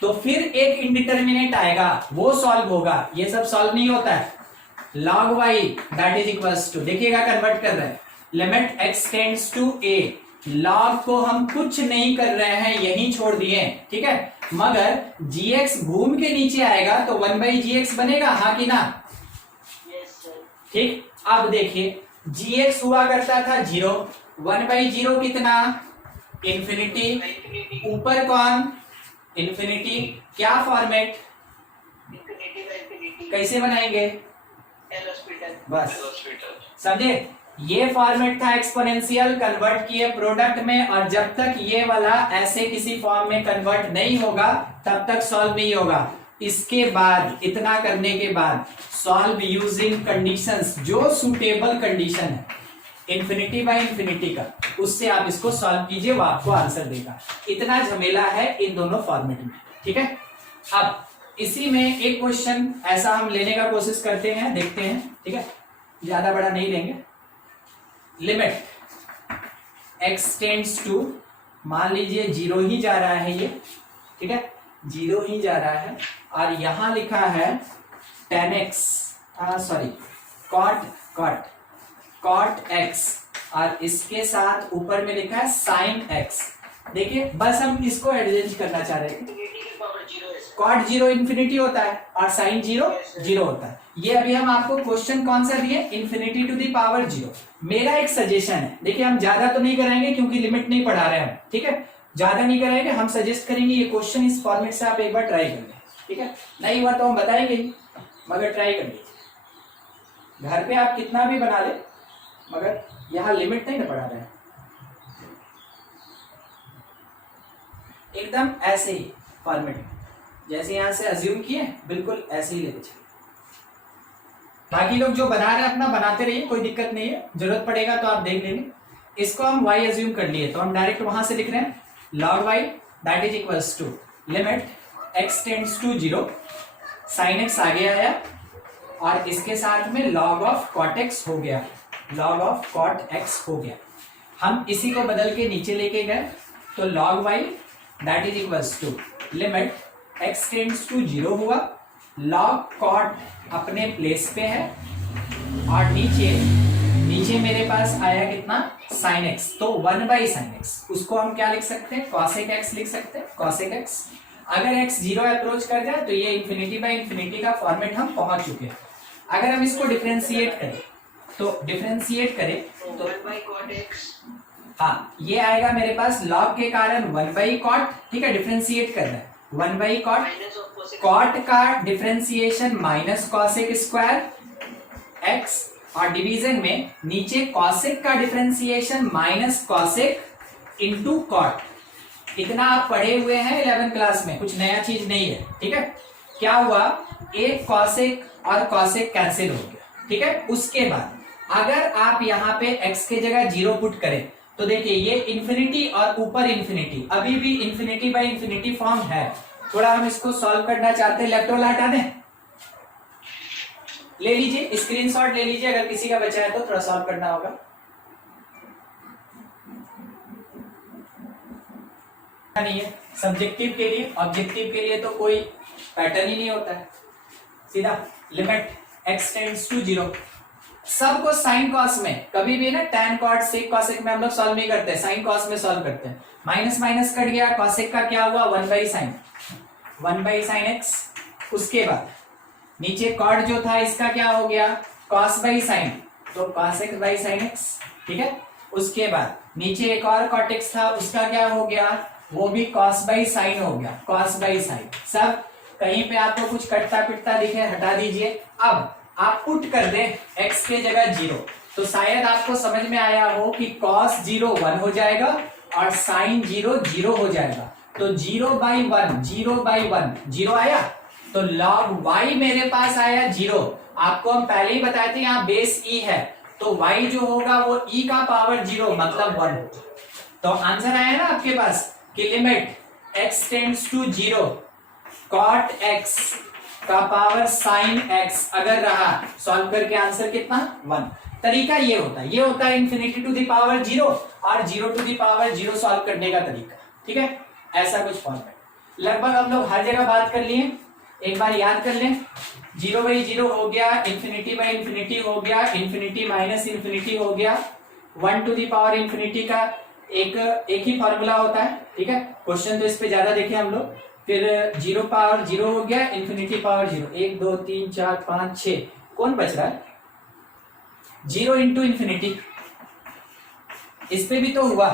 तो फिर एक इंडिटरमिनेट आएगा वो सॉल्व होगा, ये सब सॉल्व नहीं होता है। log y that is equals to, देखिएगा कन्वर्ट कर रहे हैं, limit x tends to a, log को हम कुछ नहीं कर रहे हैं, यहीं छोड़ दिए, ठीक है? मगर gx घूम के नीचे आएगा तो 1 बाई gx बनेगा, हाँ कि ना? Yes sir. ठीक, अब देखिए gx हुआ करता था 0, 1 बाई 0 कितना? इंफिनिटी, ऊपर कौन? इंफिनिटी, क्या फॉर्मेट? इंफिनिटी बाय इंफिनिटी, कैसे बनाएंगे? एल हॉस्पिटल, बस समझे? ये फॉर्मेट था एक्सपोनेंशियल, कन्वर्ट किए प्रोडक्ट में, और जब तक ये वाला ऐसे किसी फॉर्म में कन्वर्ट नहीं होगा तब तक सॉल्व नहीं होगा। इसके बाद, इतना करने के बाद सॉल्व यूजिंग कंडीशंस, जो सुटेबल कंडीशन है इंफिनिटी बाय इंफिनिटी का, उससे आप इसको सॉल्व कीजिए, वो आपको आंसर देगा। इतना झमेला है इन दोनों फॉर्मेट में, ठीक है? अब इसी में एक क्वेश्चन ऐसा हम लेने का कोशिश करते हैं, देखते हैं, ठीक है? ज्यादा बड़ा नहीं लेंगे। लिमिट x टेंड्स टू, मान लीजिए 0 ही जा रहा है ये, ठीक है? 0 ही जा रहा है, और यहां लिखा है tan x, sorry cot x, और इसके साथ ऊपर में लिखा है sin x। देखिए बस हम इसको एडजस्ट करना चाह रहे हैं। इंफिनिटी की पावर 0 है सर। cot 0 इंफिनिटी होता है और sin 0 0 होता है। ये अभी हम आपको क्वेश्चन कौन सा दिए? Infinity to the power 0। मेरा एक सजेशन है, देखिए हम ज्यादा तो नहीं कराएंगे क्योंकि लिमिट नहीं पढ़ा रहे हैं, ठीक है? ज्यादा नहीं कराएंगे, हम सजेस्ट करेंगे ये क्वेश्चन इस फॉर्मेट से आप एक बार ट्राई कर लें, ठीक है? नहीं हुआ तो हम बताएंगे ही, मगर ट्राई कर लीजिए। घर पे आप कितना भी बना ले, मगर यहाँ लिमिट नहीं ना पढ़ा रहे हैं, एकदम ऐसे ही फॉर्मेट में जैसे यहां से अज्यूम किए बिल्कुल ऐसे ही लेते चलिए। बाकी लोग जो बना रहे हैं अपना बनाते रहिए, कोई दिक्कत नहीं है, जरूरत पड़ेगा तो आप देख लेंगे। इसको हम y अज्यूम कर लिए तो हम डायरेक्ट वहां से लिख रहे हैं log y that is equals to limit x tends to 0, sin x आगे आया और इसके साथ में log ऑफ cot x हो गया, log ऑफ cot x हो गया। हम इसी को बदल के नीचे लेके गए तो log y that is equals to limit x tends to 0 हुआ, log cot अपने प्लेस पे है, और नीचे मेरे पास आया कितना? sin x, तो 1 बाई sin x, उसको हम क्या लिख सकते हैं? cosec x लिख सकते हैं, cosec x। अगर x 0 अप्रोच कर जाए तो ये इंफिनिटी बाई इंफिनिटी का फॉर्मेट हम पहुंच चुके हैं। अगर हम इसको डिफरेंशिएट करें तो 1 बाई cot x, हाँ ये आएगा मेरे पास log के कारण 1 बाई cot, ठीक है? डिफरेंशिएट कर रहे हैं 1 by cot, minus of cosec cot का differentiation minus cosec square x, और डिवीजन में नीचे कॉसेक का differentiation minus cosec into cot. इतना आप पढ़े हुए हैं 11th क्लास में, कुछ नया चीज नहीं है, ठीक है। क्या हुआ, एक कॉसेक और कॉसेक कैंसिल हो गया, ठीक है। उसके बाद अगर आप यहाँ पे x के जगह 0 पुट करें तो देखिए ये इंफिनिटी और ऊपर इंफिनिटी, अभी भी इंफिनिटी बाय इंफिनिटी फॉर्म है। थोड़ा हम इसको सॉल्व करना चाहते हैं, लेफ्ट वाला हटा दें, ले लीजिए स्क्रीनशॉट ले लीजिए, अगर किसी का बचा है तो थोड़ा सॉल्व करना होगा। नहीं है सब्जेक्टिव के लिए, ऑब्जेक्टिव के लिए तो कोई पैटर्न ही नहीं होता है, सीधा लिमिट x टेंड्स टू 0। सबको साइन कॉस में कभी भी ना टैन कॉट सेक कॉसेक में हम लोग सॉल्व नहीं करते, साइन कॉस में सॉल्व करते हैं। माइनस माइनस कट गया, कॉसेक का क्या हुआ 1 बाई साइन x। उसके बाद नीचे कॉट जो था इसका क्या हो गया कॉस बाई साइन, तो cos x by sine x, ठीक है। उसके बाद नीचे एक और कॉट x था, उसका क्या हो गया, वो भी कॉस बाई साइन हो गया, कॉस बाई साइन। सब कहीं पे आपको कुछ कटता पिटता दिखे हटा दीजिए। अब आप पुट कर दें x के जगह 0, तो शायद आपको समझ में आया हो कि cos 0 1 हो जाएगा और sin 0 0 हो जाएगा। तो 0 बाई 1 0 आया, तो log y मेरे पास आया 0। आपको हम पहले ही बताए थे यहाँ बेस e है, तो y जो होगा वो e का पावर 0 मतलब 1। तो आंसर आया ना आपके पास कि limit x tends to 0 cot x का पावर sin x अगर रहा, सॉल्व करके आंसर कितना 1। तरीका ये होता है इंफिनिटी टू द पावर 0 और 0 टू द पावर 0 सॉल्व करने का तरीका, ठीक है। ऐसा कुछ फॉर्मेट लगभग हम लोग हर जगह बात कर लिए, एक बार याद कर लें। 0 बाई 0 हो गया, इंफिनिटी बाई इंफिनिटी हो गया, इंफिनिटी माइनस इंफिनिटी हो गया, 1 टू द पावर इंफिनिटी का एक ही फॉर्मूला होता है, ठीक है। क्वेश्चन तो इस पे ज्यादा देखे हम लोग। फिर 0 पावर 0 हो गया, इंफिनिटी पावर 0, 1 2 3 4 5 6, कौन बच रहा है 0 इंटू इंफिनिटी। इस पे भी तो हुआ,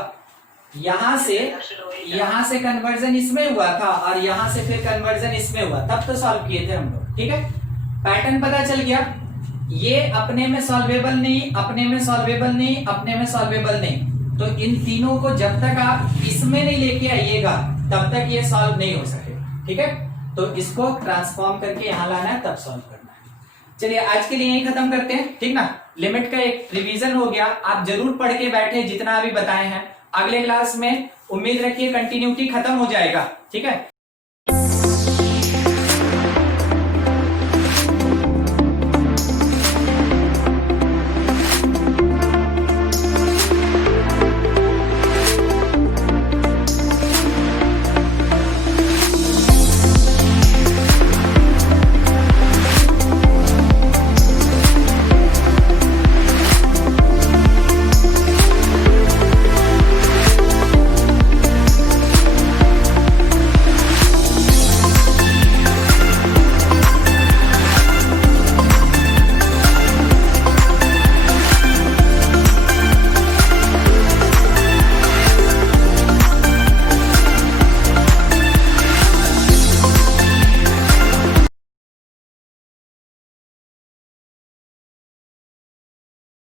यहां से कन्वर्जन इसमें हुआ था और यहां से फिर कन्वर्जन इसमें हुआ, तब तो सॉल्व किए थे हम लोग, ठीक है। पैटर्न पता चल गया, ये अपने में सॉल्वेबल नहीं, अपने में सॉल्वेबल नहीं, अपने में सॉल्वेबल नहीं। तो इन तीनों को जब तक आप इसमें नहीं लेके आइएगा तब तक ये सॉल्व नहीं हो सकेगा, ठीक है। तो इसको ट्रांसफॉर्म करके यहां लाना है, तब सॉल्व करना है। चलिए आज के लिए यही खत्म करते हैं, ठीक ना। लिमिट का एक रिवीजन हो गया, आप जरूर पढ़ के बैठे जितना अभी बताए हैं। अगले क्लास में उम्मीद रखिए कंटिन्यूटी खत्म हो जाएगा, ठीक है।